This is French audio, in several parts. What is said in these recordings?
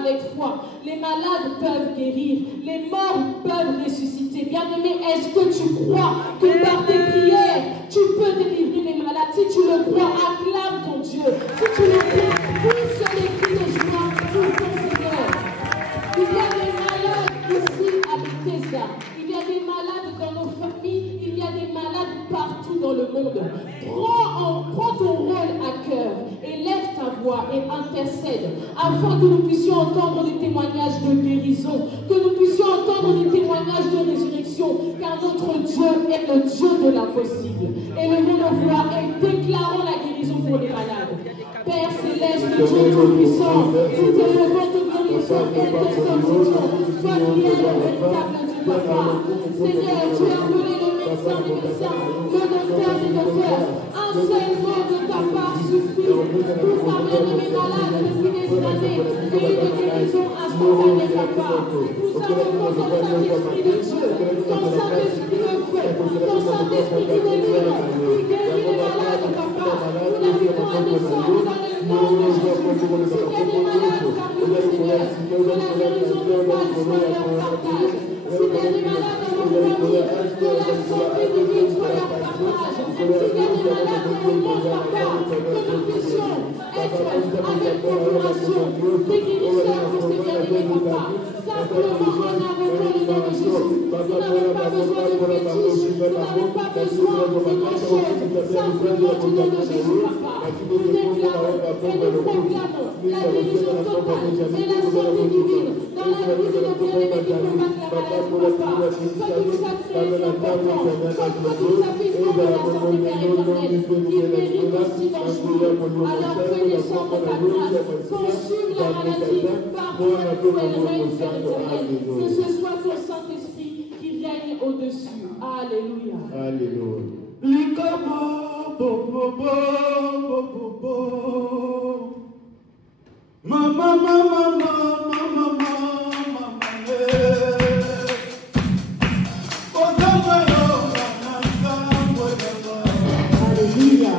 avec foi. Les malades peuvent guérir. Les morts peuvent ressusciter. Bien-aimé, est-ce que tu crois que par tes prières, tu peux délivrer les malades? Si tu le crois, acclame ton Dieu. Si tu le crois, pousse les cris de joie pour ton Seigneur. Il y a des malades ici à Bethesda. Il y a des malades dans nos familles. Il y a des malades partout dans le monde. Prends ton rôle à cœur et lève ta voix et intercède afin que nous puissions entendre des témoignages de guérison, que nous puissions entendre des témoignages de résurrection, car notre Dieu est le Dieu de l'impossible. Élevons nos voix et déclarons la guérison pour les malades. Père céleste, Dieu tout-puissant, nous te levons, te glorifions et t'exaltons. Toi qui es le véritable Dieu, Papa. Seigneur, tu as appelé le médecin des médecins, le docteur des docteurs. Un seul mot de ta part suffit pour amener mes malades depuis des années et une guérison instantanée, Papa. Nous avons ton Saint-Esprit de Dieu, ton Saint-Esprit de feu, ton Saint-Esprit qui délivre, qui guérit les malades, Papa. Nous n'avons pas de sang dans le nom de Jésus. Si il y a des malades parmi nous, Seigneur, que la guérison de Paul soit leur partage. S'il y a des malades dans nos familles, que la santé divine soit leur partage. S'il y a des malades dans le monde, Papa, que nous puissions être avec procuration des guérisseurs pour ces bien-aimés, Papa. Simplement en invoquant le nom de Jésus. Nous n'avons pas besoin de fétiches, nous n'avons pas besoin de grand-chose. Simplement du nom de Jésus, Papa. Nous déclarons et nous proclamons la guérison totale et la santé divine dans la vie de nos bien-aimés qui combattent la maladie, Papa. Toi qui nous as créés sans pourtant, toi qui nous as fait prendre la santé, Père éternel, qui mérite aussi d'en alors que les gens de ta grâce consument la maladie parfois où elle règne, Père éternel. Que ce soit ton Saint-Esprit qui règne au-dessus. Alléluia. Alléluia. Mama, mama, mama, mama, Alléluia.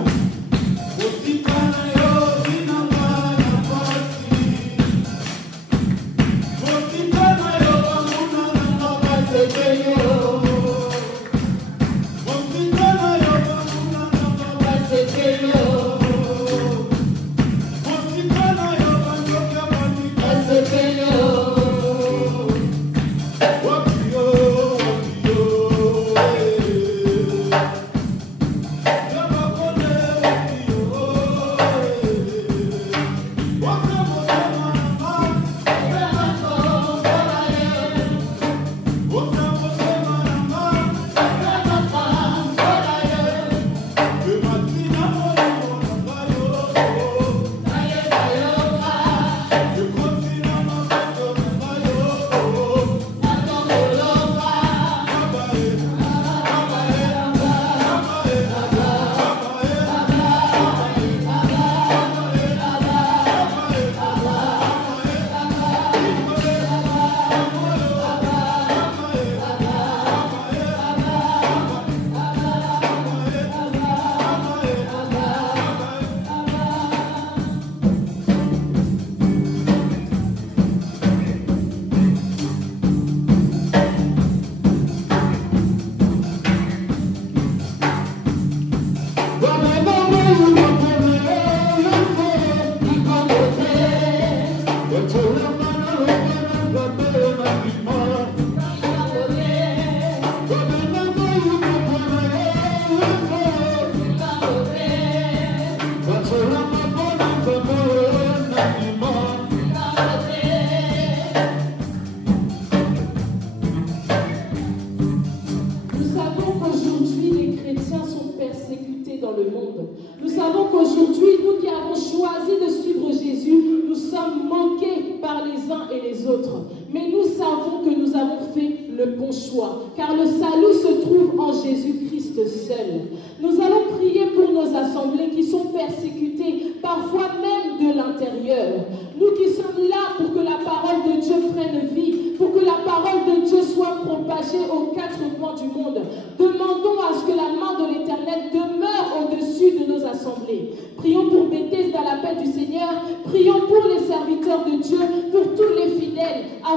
Nous savons qu'aujourd'hui, nous qui avons choisi de suivre Jésus, nous sommes manqués par les uns et les autres. Mais nous savons que nous avons fait le bon choix, car le salut se trouve en Jésus-Christ seul. Nous allons prier pour nos assemblées qui sont persécutées, parfois même de l'intérieur. Nous qui sommes là pour que la parole de Dieu prenne vie, pour que la parole de Dieu soit propagée aux quatre coins du monde. Demandons à ce que la main de l'Éternel demeure au-dessus de nos assemblées. Prions pour Bethesda, l'appel du Seigneur. Prions pour les serviteurs de Dieu, pour tous les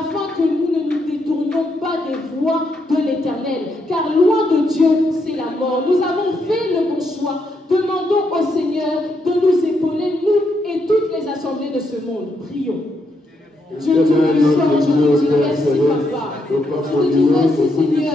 afin que nous ne nous détournions pas des voies de l'Éternel. Car loin de Dieu, c'est la mort. Nous avons fait le bon choix. Demandons au Seigneur de nous épauler, nous et toutes les assemblées de ce monde. Prions. Dieu Tout-Puissant, je te dis merci, Papa. Je te dis merci, Seigneur,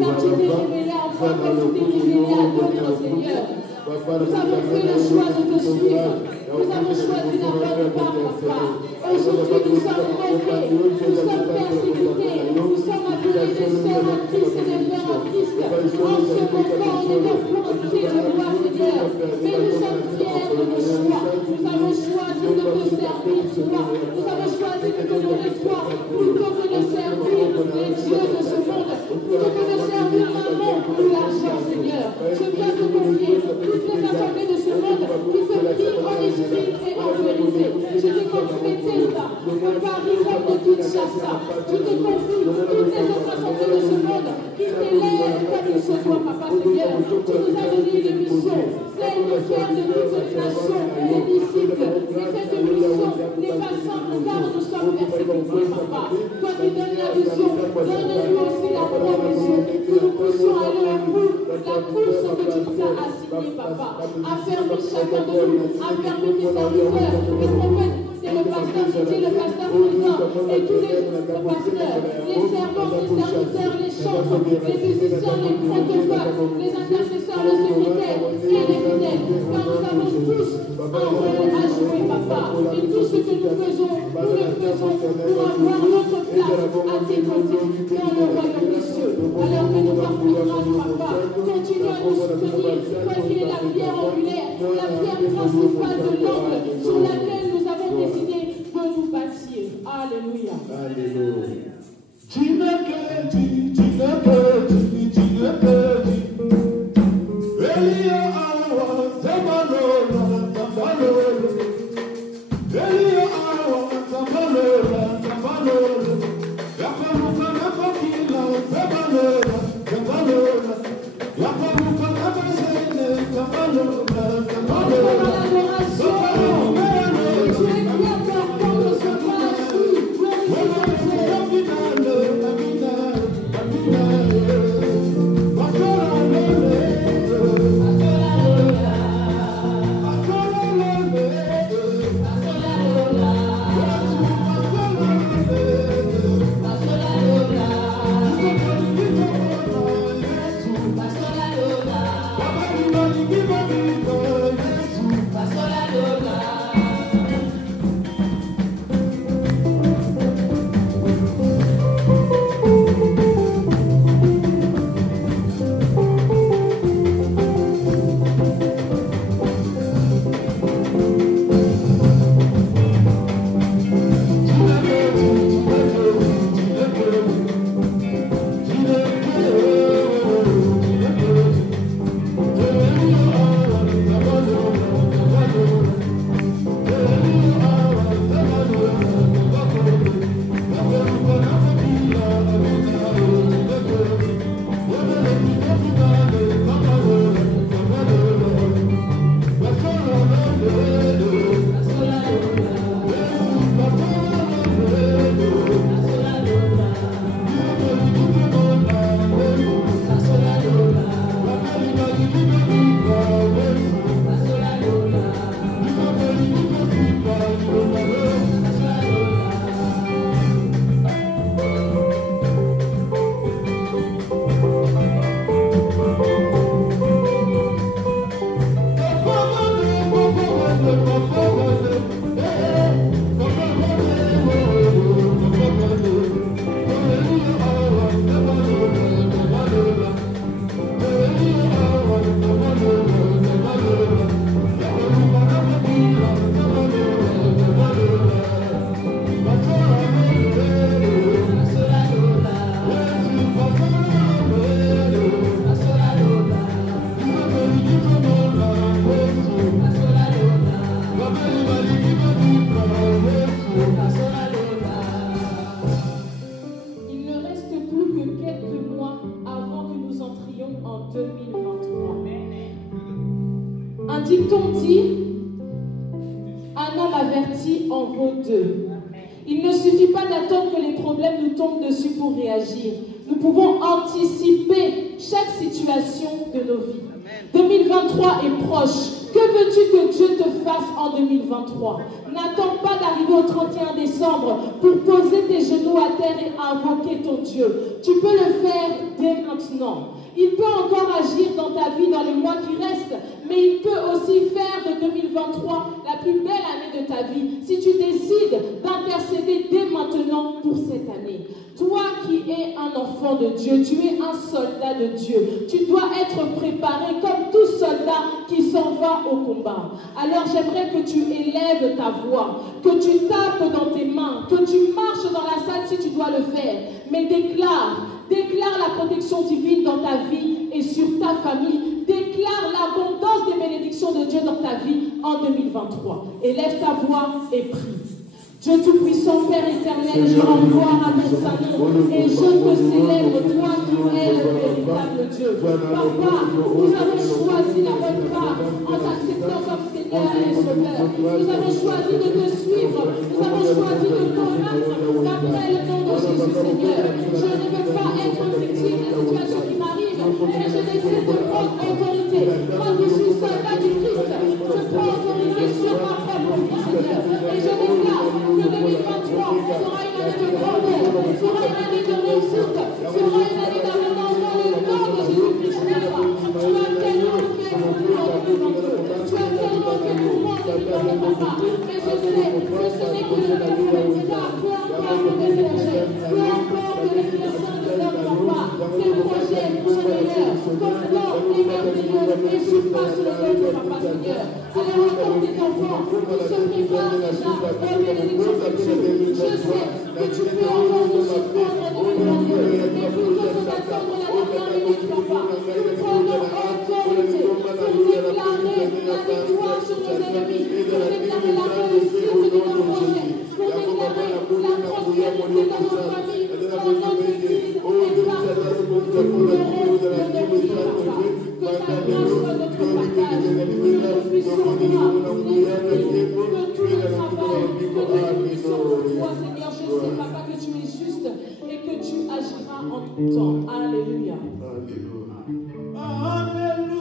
car tu t'es révélé à moi comme tu t'es révélé à d'autres, Seigneur. Nous avons fait le choix de te suivre. Nous avons choisi la bonne part, Papa. Aujourd'hui, nous sommes refaits, nous sommes persécutés, nous sommes appelés des sœurs en Christ et des frères en Christ. En ce moment, on est confrontés de toi, Seigneur. Mais nous sommes fiers de nos choix. Nous avons choisi de te servir, toi. Nous avons choisi de te donner toi plutôt que de servir les dieux de ce monde, plutôt que de servir maman ou l'argent, Seigneur. Je viens te confier toutes les assemblées de ce monde qui te prient en esprit et en vérité. Je te confie Bethesda, au Paris comme de Kinshasa. Je te confie toutes les autres assemblées de ce monde qui t'élèvent comme il se doit, Papa Seigneur. Tu nous as donné une mission, celle de faire de toutes les nations des disciples. Mais cette mission n'est pas simple car nous sommes persécutés, Papa. Toi qui donnes la vision, donne-nous aussi la provision que nous puissions aller au bout la course que tu nous as assignée, Papa. Affermis chacun de nous, affermis tes serviteurs, le prophète et le pasteur Didier, le pasteur Présent et tous les pasteurs, les servants, les serviteurs, les chantres, les musiciens, les protocoles, les intercesseurs, le secrétaire et les fidèles. Car nous avons tous un rôle à jouer, Papa. Et tout ce que nous faisons, nous le faisons pour avoir notre place à tes côtés dans le royaume des cieux. Alors que nous par ta grâce, Papa, continue à nous soutenir, toi qui es la pierre angulaire, la pierre principale de l'angle sur laquelle nous avons décidé de nous bâtir. Alléluia. Alléluia. dicton dit, un homme averti en vaut deux. Il ne suffit pas d'attendre que les problèmes nous tombent dessus pour réagir. Nous pouvons anticiper chaque situation de nos vies. 2023 est proche. Que veux-tu que Dieu te fasse en 2023? N'attends pas d'arriver au 31 décembre pour poser tes genoux à terre et invoquer ton Dieu. Tu peux le faire dès maintenant. Il peut encore agir dans ta vie dans les mois qui restent, mais il peut aussi faire de 2023 la plus belle année de ta vie si tu décides d'intercéder dès maintenant pour cette année. Toi qui es un enfant de Dieu, tu es un soldat de Dieu. Tu dois être préparé comme tout soldat qui s'en va au combat. Alors j'aimerais que tu élèves ta voix, que tu tapes dans tes mains, que tu marches dans la salle si tu dois le faire, mais déclare la protection divine dans ta vie et sur ta famille. Déclare l'abondance des bénédictions de Dieu dans ta vie en 2023. Élève ta voix et prie. Dieu Tout-Puissant, Père éternel, je renvoie à ton salon et je te célèbre, toi qui es le véritable Dieu. Papa, nous avons choisi la bonne part en t'acceptant comme Seigneur et Sauveur. Nous avons choisi de te suivre. Nous avons choisi de connaître d'après le nom de Jésus, Seigneur. Je ne veux pas être victime des situations qui m'arrivent, mais je décide de prendre autorité. Moi qui suis soldat du Christ, je prends autorité sur ma propre vie, Seigneur. Et je déclare que 2023 sera une année de grandeur, sera une année de réussite, sera une année d'abondance dans le nom de Jésus-Christ. Tu as tellement fait pour nous en 2022. Tu as tellement fait pour moi en 2023, papa. Mais je sais que ce n'est que le début, car peu importe mes projets, peu importe les blessures de l'homme, papa, tes projets sont meilleurs. Ton plan est merveilleux et surpasse le nôtre, papa Seigneur. Alors encore tes enfants qui se préparent déjà aux bénédictions de Dieu. Je sais que tu peux encore nous surprendre dans le monde, mais plutôt que d'attendre la dernière minute, papa, nous prenons autorité pour déclarer la victoire sur nos ennemis, pour déclarer la réussite de nos projets, pour déclarer la prospérité dans nos familles, dans notre église et partout où nous verrons le défi, papa. Que ta grâce soit notre partage, que nous puissions voir les ennemis, que tout le travail, que nous puissions pour toi, Seigneur. Je sais, papa, que tu es juste et que tu agiras en tout temps. Alléluia. Hallelujah.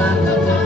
Adonai,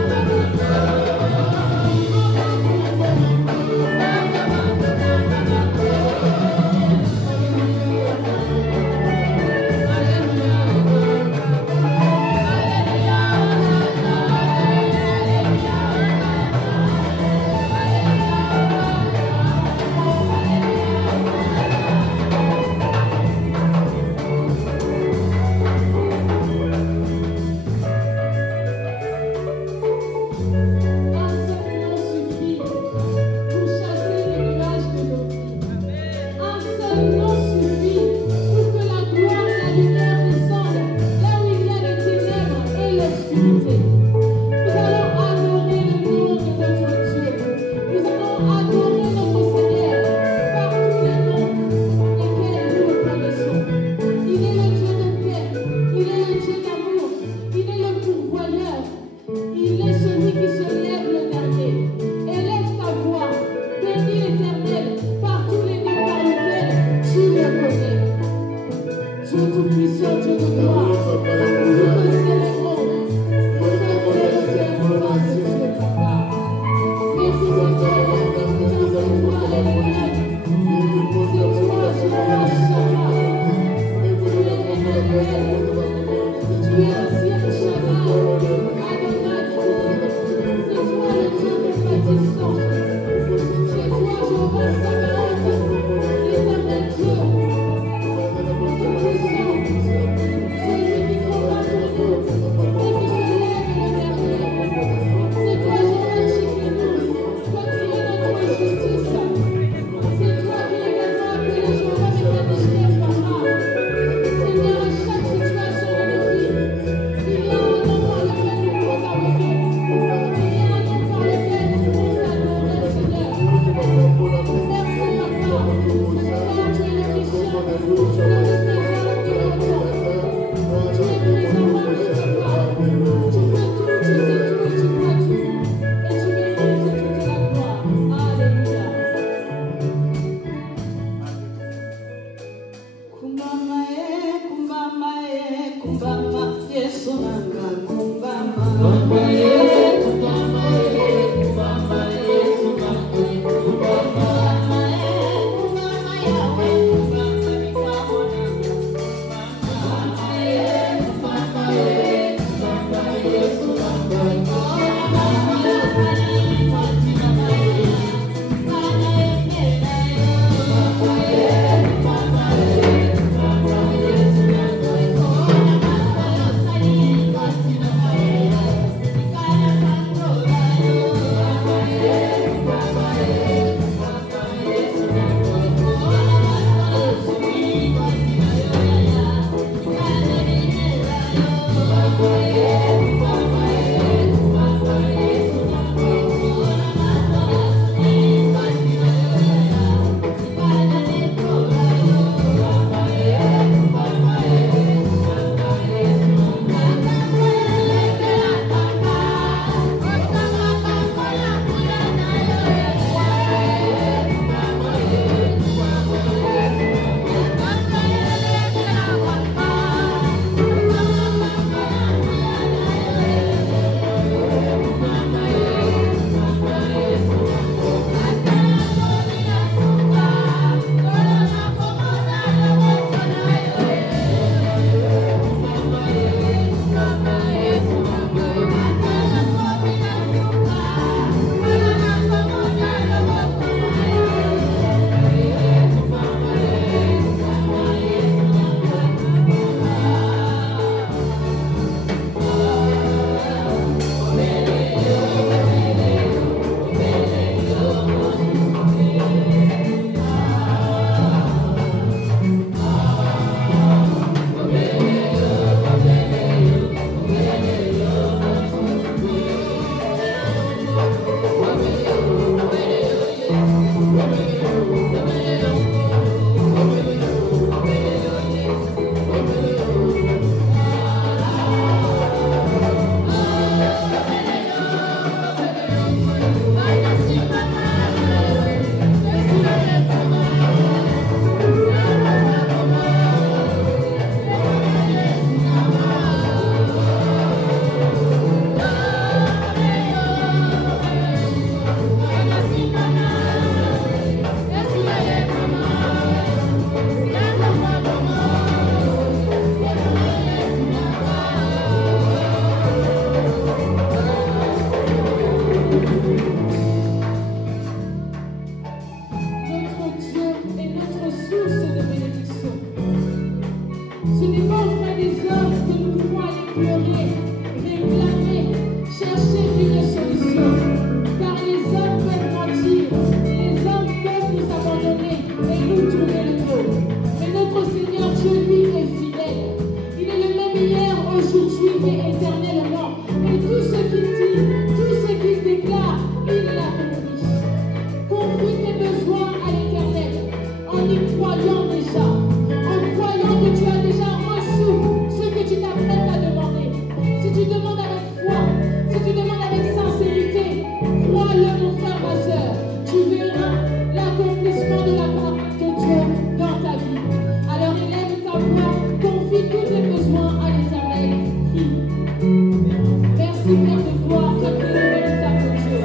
fort, toi qui es le véritable Dieu.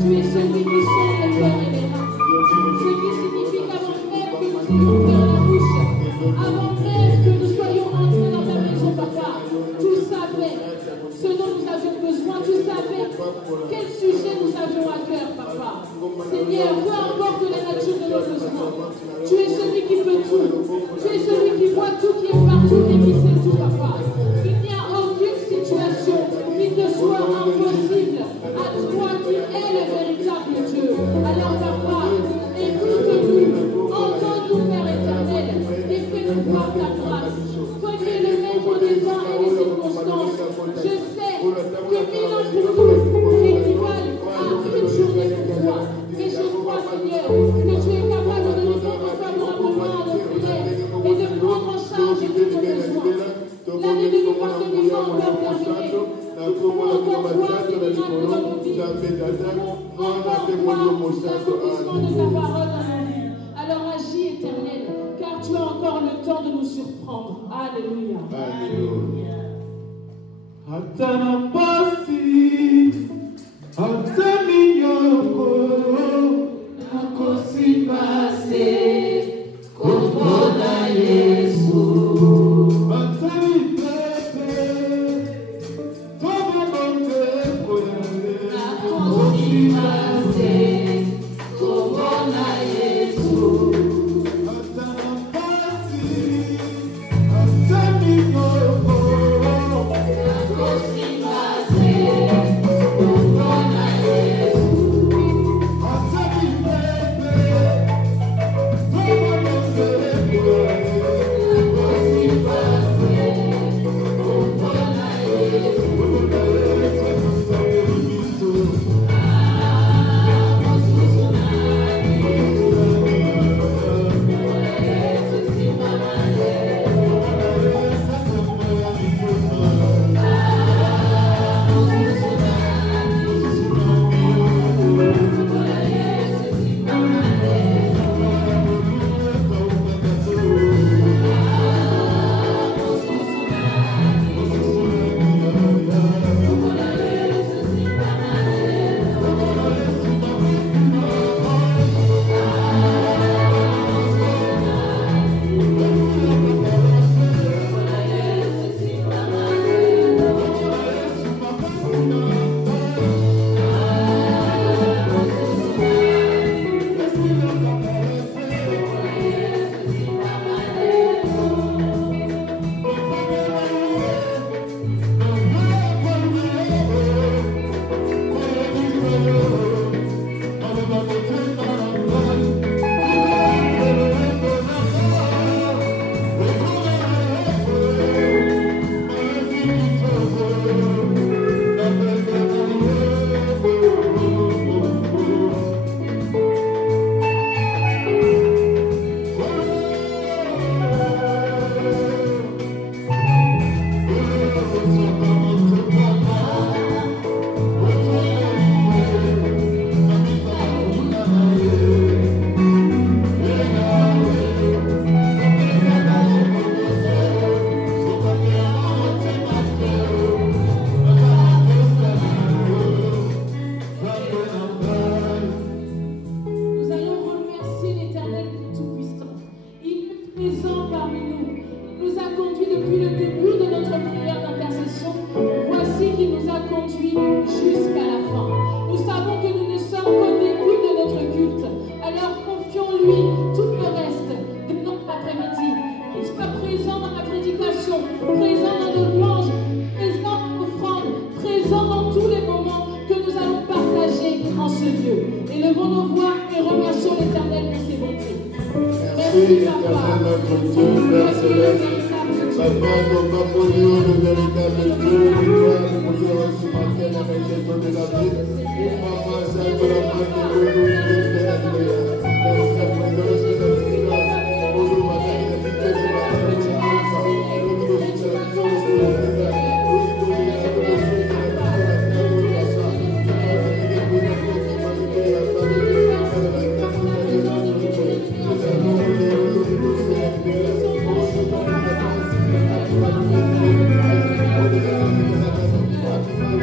Tu es celui qui sonde le cœur et les reins. Ce qui signifie qu'avant même que nous ayons ouvert la bouche, avant même que nous soyons entrés dans ta maison, papa, tu savais ce dont nous avions besoin, tu savais quel sujet nous avions à cœur, papa. Seigneur, peu importe la nature de nos besoins, tu es celui qui peut tout, tu es celui qui voit tout, qui est partout et qui sait tout, papa. Il n'y a aucune situation qui te soit impossible à toi qui es le véritable Dieu. Alors, papa, écoute-nous, entends-nous, Père éternel, et fais-nous voir ta grâce. Toi qui es le maître des temps et des circonstances, je sais que 1000 ans pour nous équivalent à une journée pour toi. Mais je crois, Seigneur, que tu es capable de répondre favorablement à nos prières et de prendre en charge tous nos besoins. L'année 2022 n'est pas encore terminée. Nous pouvons encore voir tes miracles dans nos vies. Nous pouvons encore voir l'accomplissement de ta parole dans nos vies. Alors agis, éternel, car tu as encore le temps de nous surprendre. Alléluia. Alléluia. Atana pasi, atani yoko, nakosi pase, komona Yesu. Atani pepe, toba bonde kwele, nakosi pase, komona Yesu. Atana pasi, atani yoko.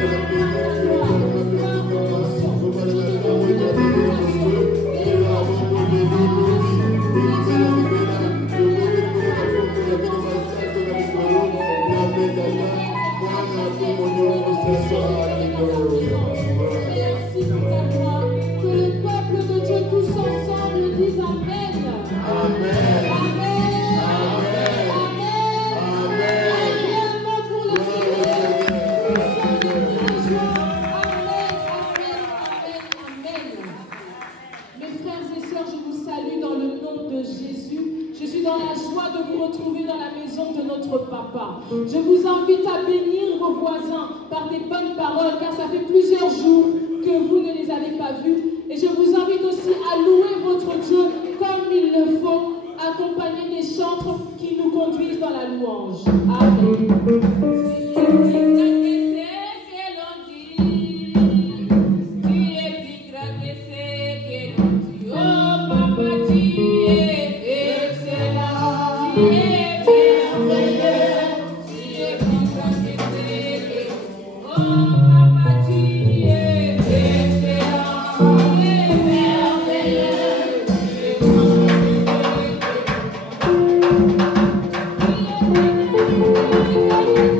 Thank you. fait plusieurs jours que vous ne les avez pas vus. Et je vous invite aussi à louer votre Dieu comme il le faut, accompagné des chantres qui nous conduisent dans la louange. Amen.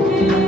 Thank you.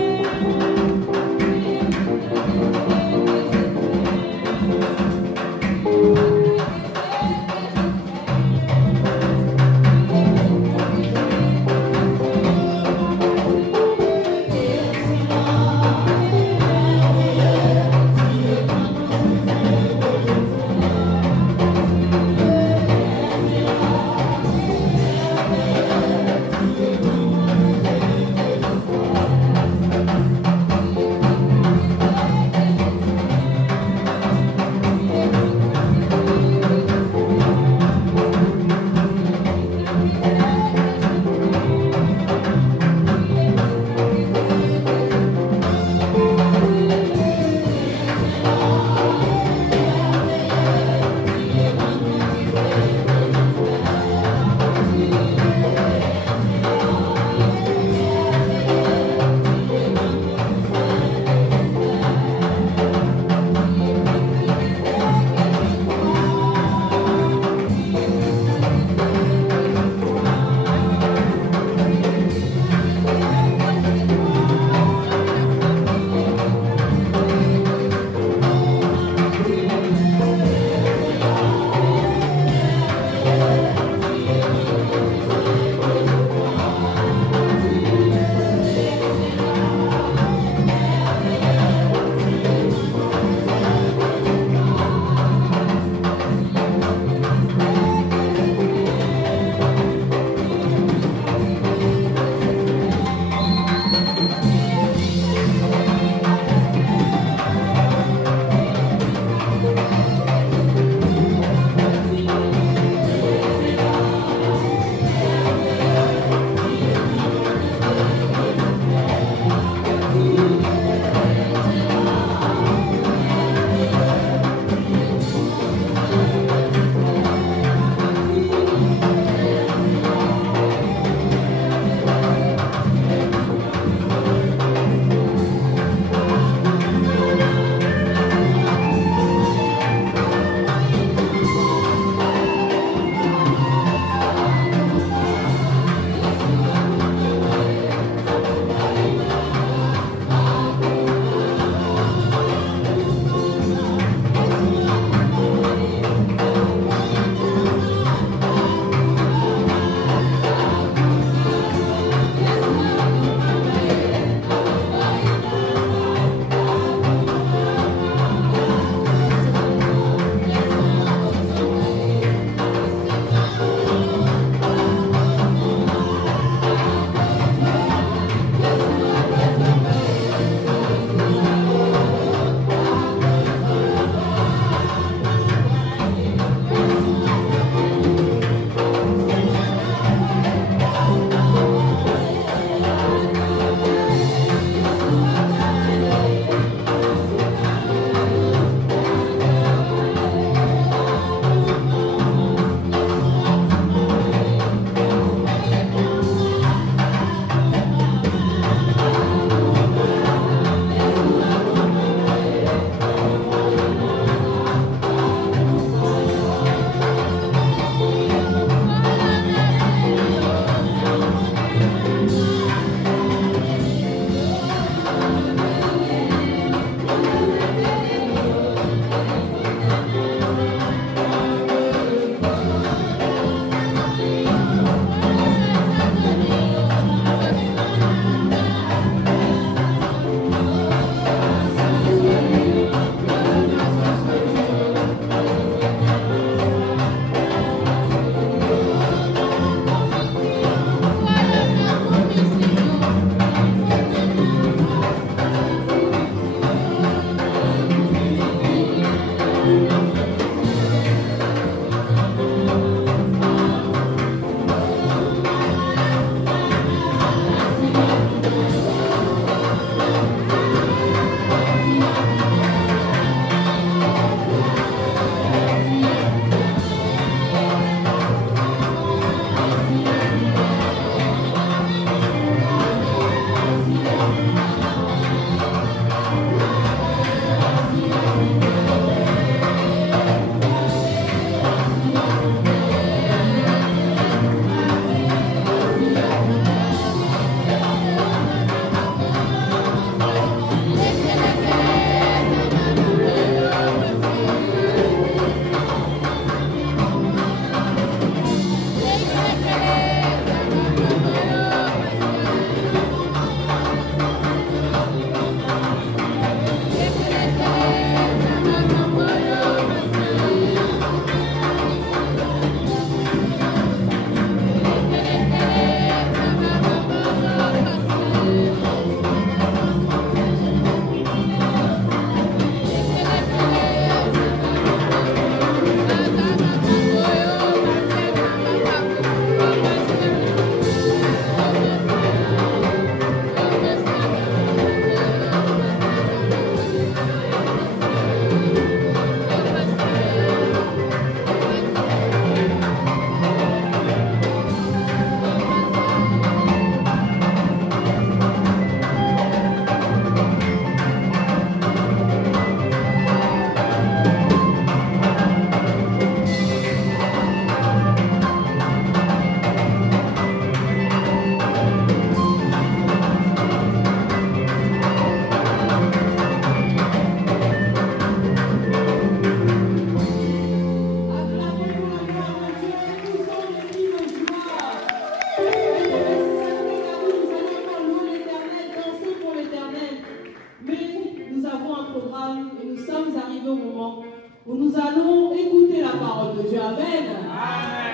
arrivé au moment où nous allons écouter la parole de Dieu. Amen.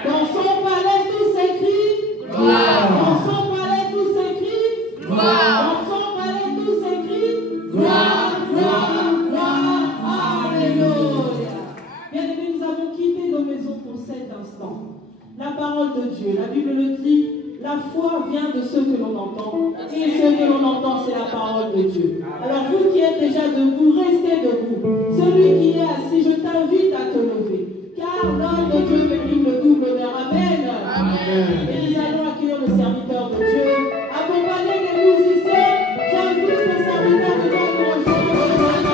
Dans son palais, tout s'écrit. Gloire. Dans son palais, tout s'écrit. Gloire. Dans son palais, tout s'écrit. Gloire, gloire, gloire. Alléluia. Bien-aimés, nous avons quitté nos maisons pour cet instant. La parole de Dieu, la Bible le dit, la foi vient de ce que l'on entend. Et ce que l'on entend, c'est la parole de Dieu. Alors vous qui êtes déjà debout, restez debout. Celui qui est assis, je t'invite à te lever. Car l'homme de Dieu mérite le double honneur. Amen. Amen. Et nous allons accueillir le serviteur de Dieu. Accompagné des musiciens, j'invite le serviteur de Dieu à nous rejoindre.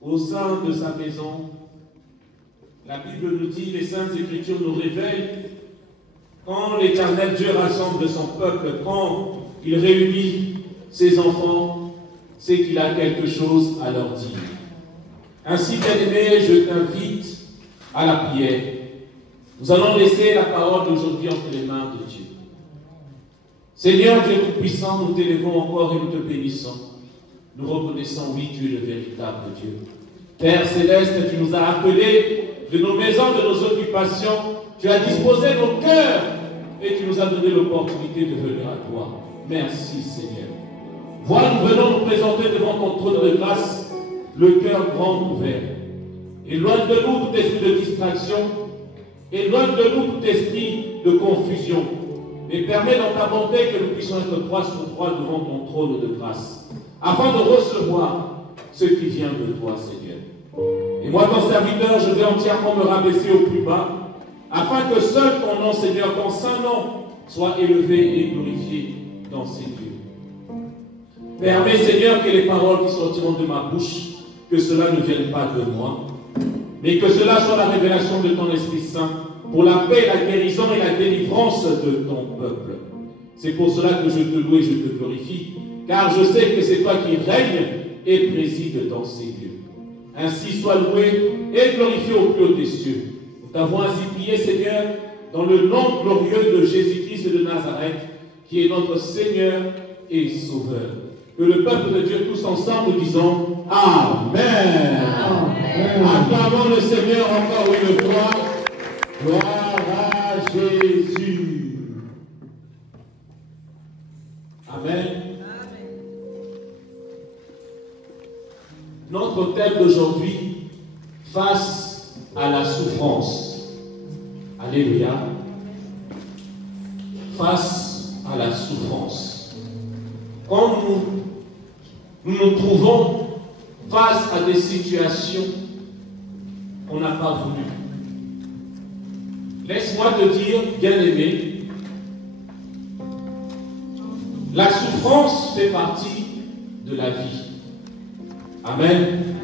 Au sein de sa maison, la Bible nous dit, les Saintes Écritures nous révèlent, quand l'Éternel Dieu rassemble son peuple, quand il réunit ses enfants, c'est qu'il a quelque chose à leur dire. Ainsi, bien-aimé, je t'invite à la prière. Nous allons laisser la parole d'aujourd'hui entre les mains de Dieu. Seigneur Dieu Tout-Puissant, nous t'élevons encore et nous te bénissons. Nous reconnaissons, oui, tu es le véritable Dieu. Père Céleste, tu nous as appelés de nos maisons, de nos occupations. Tu as disposé nos cœurs et tu nous as donné l'opportunité de venir à toi. Merci Seigneur. Voilà, nous venons nous présenter devant ton trône de grâce, le cœur grand ouvert. Éloigne de nous tout esprit de distraction, éloigne de nous tout esprit de confusion. Et permets dans ta bonté que nous puissions être droits sur droit devant ton trône de grâce, afin de recevoir ce qui vient de toi, Seigneur. Et moi, ton serviteur, je vais entièrement me rabaisser au plus bas, afin que seul ton nom, Seigneur, ton saint nom, soit élevé et glorifié dans ces lieux. Permets, Seigneur, que les paroles qui sortiront de ma bouche, que cela ne vienne pas de moi, mais que cela soit la révélation de ton Esprit Saint, pour la paix, la guérison et la délivrance de ton peuple. C'est pour cela que je te loue et je te glorifie, car je sais que c'est toi qui règnes et présides dans ces lieux. Ainsi sois loué et glorifié au plus haut des cieux. Nous t'avons ainsi prié, Seigneur, dans le nom glorieux de Jésus-Christ de Nazareth, qui est notre Seigneur et Sauveur. Que le peuple de Dieu tous ensemble nous disons Amen. Amen. Acclamons le Seigneur encore une fois. Gloire à Jésus. Amen. Notre thème d'aujourd'hui, face à la souffrance. Alléluia. Face à la souffrance. Quand nous nous trouvons face à des situations qu'on n'a pas voulu. Laisse-moi te dire, bien-aimé, la souffrance fait partie de la vie. Amen.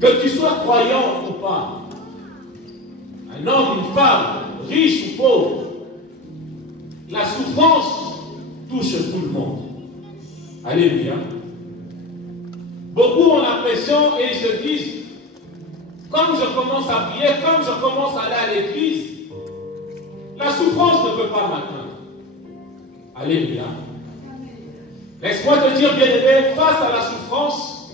Que tu sois croyant ou pas, un homme, une femme, riche ou pauvre, la souffrance touche tout le monde. Alléluia. Beaucoup ont l'impression et ils se disent, comme je commence à prier, comme je commence à aller à l'église, la souffrance ne peut pas m'atteindre. Alléluia. Laisse-moi te dire, bien-aimé, face à la souffrance,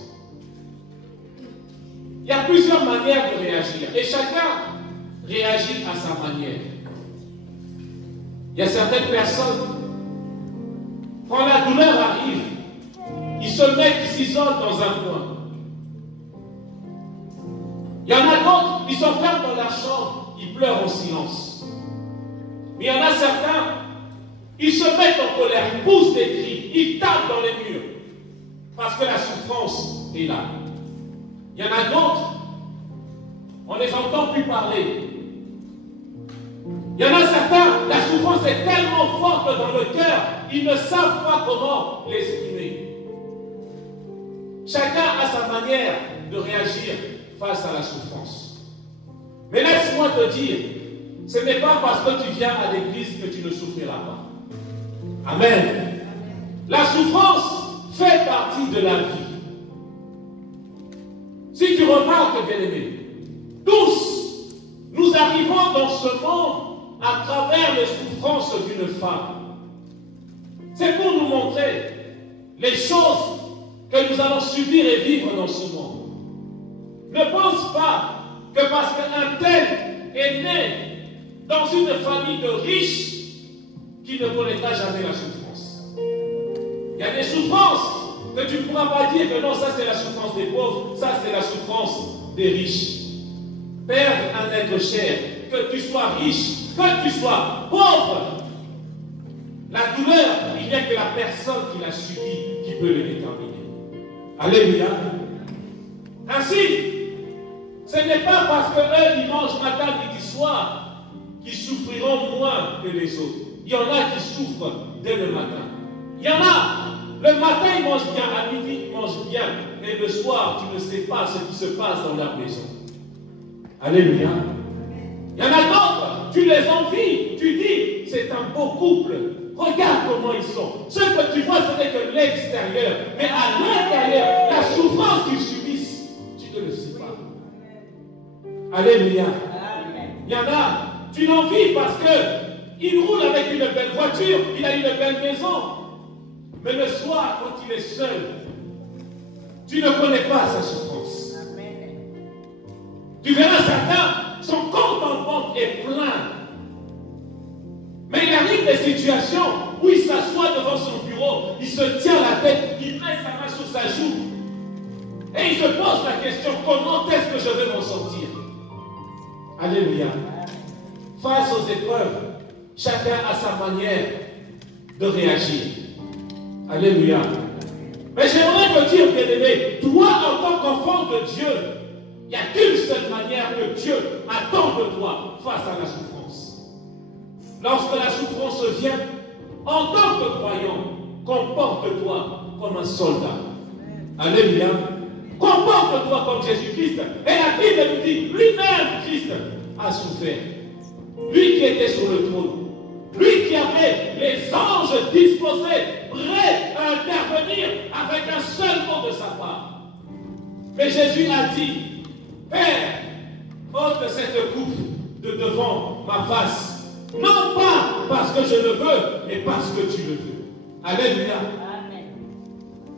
il y a plusieurs manières de réagir. Et chacun réagit à sa manière. Il y a certaines personnes, quand la douleur arrive, ils se mettent, ils s'isolent dans un coin. Il y en a d'autres, ils s'enferment dans leur chambre, ils pleurent en silence. Mais il y en a certains, Ils se mettent en colère, ils poussent des cris, ils tapent dans les murs. Parce que la souffrance est là. Il y en a d'autres, on les entend plus parler. Il y en a certains, la souffrance est tellement forte dans le cœur, ils ne savent pas comment l'exprimer. Chacun a sa manière de réagir face à la souffrance. Mais laisse-moi te dire, ce n'est pas parce que tu viens à l'église que tu ne souffriras pas. Amen. La souffrance fait partie de la vie. Si tu remarques, bien-aimé, tous, nous arrivons dans ce monde à travers les souffrances d'une femme. C'est pour nous montrer les choses que nous allons subir et vivre dans ce monde. Ne pense pas que parce qu'un tel est né dans une famille de riches, qu'il ne connaîtra jamais la souffrance. Il y a des souffrances que tu ne pourras pas dire que non, ça c'est la souffrance des pauvres, ça c'est la souffrance des riches. Perdre un être cher, que tu sois riche, que tu sois pauvre, la douleur, il n'y a que la personne qui l'a subie qui peut le déterminer. Alléluia. Ainsi, ce n'est pas parce qu'eux, dimanche matin, midi, soir, qu'ils souffriront moins que les autres. Il y en a qui souffrent dès le matin. Il y en a, le matin, ils mangent bien, à midi, ils mangent bien, mais le soir, tu ne sais pas ce qui se passe dans leur maison. Alléluia. Il y en a d'autres, tu les envies, tu dis, c'est un beau couple. Regarde comment ils sont. Ce que tu vois, ce n'est que l'extérieur. Mais à l'intérieur, la souffrance qu'ils subissent, tu ne le sais pas. Alléluia. Il y en a, tu l'envies parce qu'il roule avec une belle voiture, il a une belle maison. Mais le soir, quand il est seul, tu ne connais pas sa souffrance. Tu verras certains, son compte en banque est plein. Mais il arrive des situations où il s'assoit devant son bureau, il se tient la tête, il met sa main sur sa joue. Et il se pose la question, comment est-ce que je vais m'en sortir? Alléluia. Face aux épreuves, chacun a sa manière de réagir. Alléluia. Mais j'aimerais te dire, bien-aimé, toi en tant qu'enfant de Dieu, il n'y a qu'une seule manière que Dieu attend de toi face à la souffrance. Lorsque la souffrance vient, en tant que croyant, comporte-toi comme un soldat. Alléluia. Comporte-toi comme Jésus-Christ. Et la Bible nous dit, lui-même, Christ, a souffert. Lui qui était sur le trône. Lui qui avait les anges disposés, prêts à intervenir avec un seul mot de sa part. Mais Jésus a dit, Père, ôte cette coupe de devant ma face. Non pas parce que je le veux, mais parce que tu le veux. Alléluia.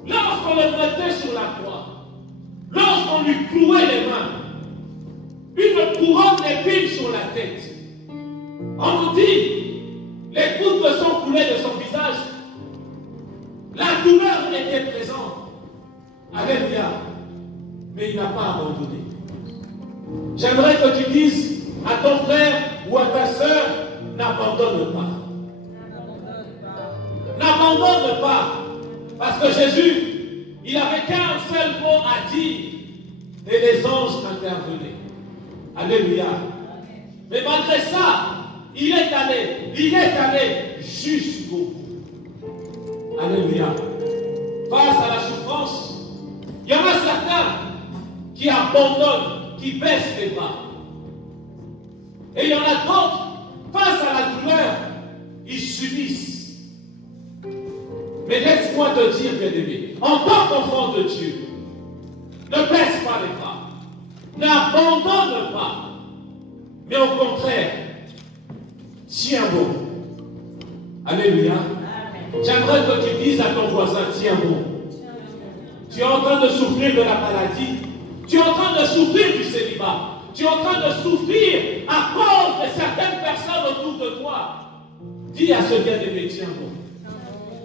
Lorsqu'on le mettait sur la croix, lorsqu'on lui clouait les mains, une couronne d'épines sur la tête, on nous dit, les gouttes de sang coulaient de son visage, la douleur était présente. Alléluia. Mais il n'a pas abandonné. J'aimerais que tu dises à ton frère ou à ta soeur, n'abandonne pas. N'abandonne pas. Parce que Jésus, il n'avait qu'un seul mot à dire. Et les anges intervenaient. Alléluia. Mais malgré ça, il est allé jusqu'au bout. Alléluia. Face à la souffrance, il y en a certains qui abandonnent, qui baissent les bras. Et il y en a d'autres, face à la douleur, ils subissent. Mais laisse-moi te dire, bien-aimé, en tant qu'enfant de Dieu, ne baisse pas les bras, n'abandonne pas, mais au contraire, tiens bon. Alléluia. J'aimerais que tu dises à ton voisin, tiens bon. Tu es en train de souffrir de la maladie, tu es en train de souffrir du célibat, tu es en train de souffrir à cause de certaines personnes autour de toi. Dis à ce bien-aimé, tiens bon.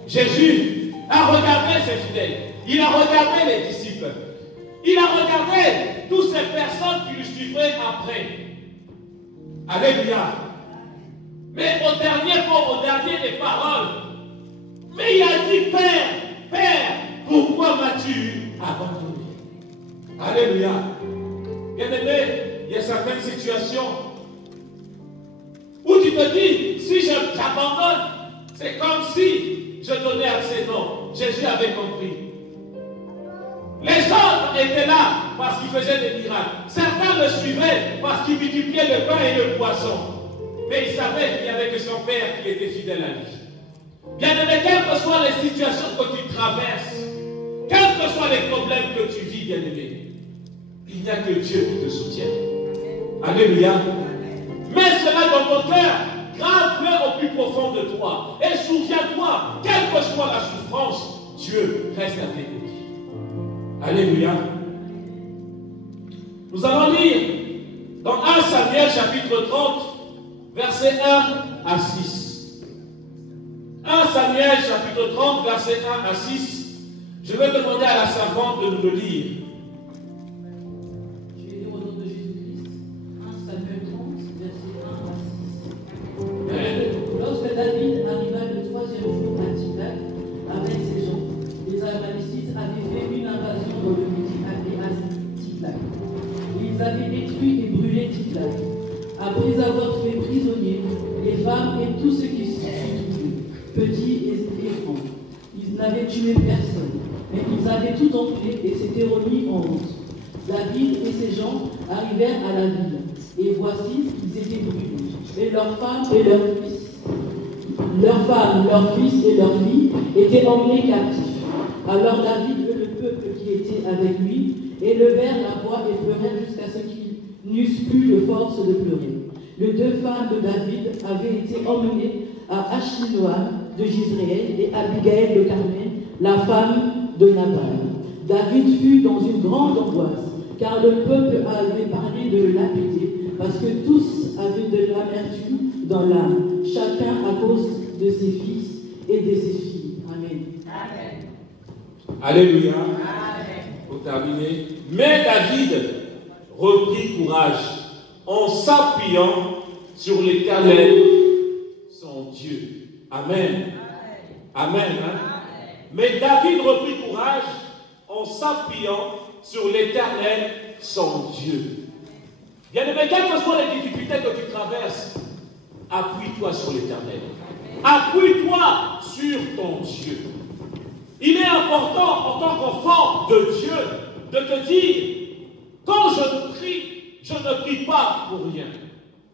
Jésus a regardé ses fidèles, il a regardé les disciples, il a regardé toutes ces personnes qui lui suivraient après. Alléluia. Mais au dernier mot, au dernier des paroles, mais il a dit, Père, Père, pourquoi m'as-tu abandonné? Alléluia. Bien-aimé, il y a certaines situations où tu te dis, si j'abandonne, c'est comme si je donnais accès. Non, Jésus avait compris. Les autres étaient là parce qu'ils faisaient des miracles. Certains le suivaient parce qu'ils multipliaient le pain et le poisson. Mais ils savaient qu'il n'y avait que son Père qui était fidèle à lui. Bien-aimé, quelles que soient les situations que tu traverses, quels que soient les problèmes que tu vis, bien-aimé, il n'y a que Dieu qui te soutient. Alléluia. Mets cela dans ton cœur, grave-le au plus profond de toi. Et souviens-toi, quelle que soit la souffrance, Dieu reste à tes côtés. Alléluia. Nous allons lire dans 1 Samuel chapitre 30, versets 1 à 6. 1 Samuel chapitre 30, versets 1 à 6. Je vais demander à la servante de nous le lire. Je vais lire au nom de Jésus-Christ. 1 Samuel 30, versets 1 à 6. Lorsque David arriva le 3e jour à Tiglath avec ses gens, les Amalécites avaient fait une invasion dans le Midi appelé Tiglath. Ils avaient détruit et brûlé Tiglath. Après avoir fait prisonniers les femmes et tous ceux qui s'y trouvaient, petits et grands, ils n'avaient tué personne, mais ils avaient tout enflé et s'étaient remis en honte. David et ses gens arrivèrent à la ville, et voici, ils étaient brûlés, et leurs femmes et leurs fils, leurs fils et leurs filles étaient emmenés captifs. Alors David et le peuple qui était avec lui élevèrent la voix et pleurèrent jusqu'à ce qu'ils n'eussent plus de force de pleurer. Les 2 femmes de David avaient été emmenées à Achinoam de Jizréel et Abigail de Carmel, la femme de Nabal. David fut dans une grande angoisse, car le peuple avait parlé de le lapider, parce que tous avaient de l'amertume dans l'âme, chacun à cause de ses fils et de ses filles. Amen. Amen. Alléluia. Amen. Pour terminer. Mais David reprit courage en s'appuyant sur l'Éternel, son Dieu. Amen. Amen. Hein? Mais David reprit courage en s'appuyant sur l'Éternel, son Dieu. Bien-aimé, quelles que soient les difficultés que tu traverses, appuie-toi sur l'Éternel. Appuie-toi sur ton Dieu. Il est important en tant qu'enfant de Dieu de te dire, quand je prie, je ne prie pas pour rien.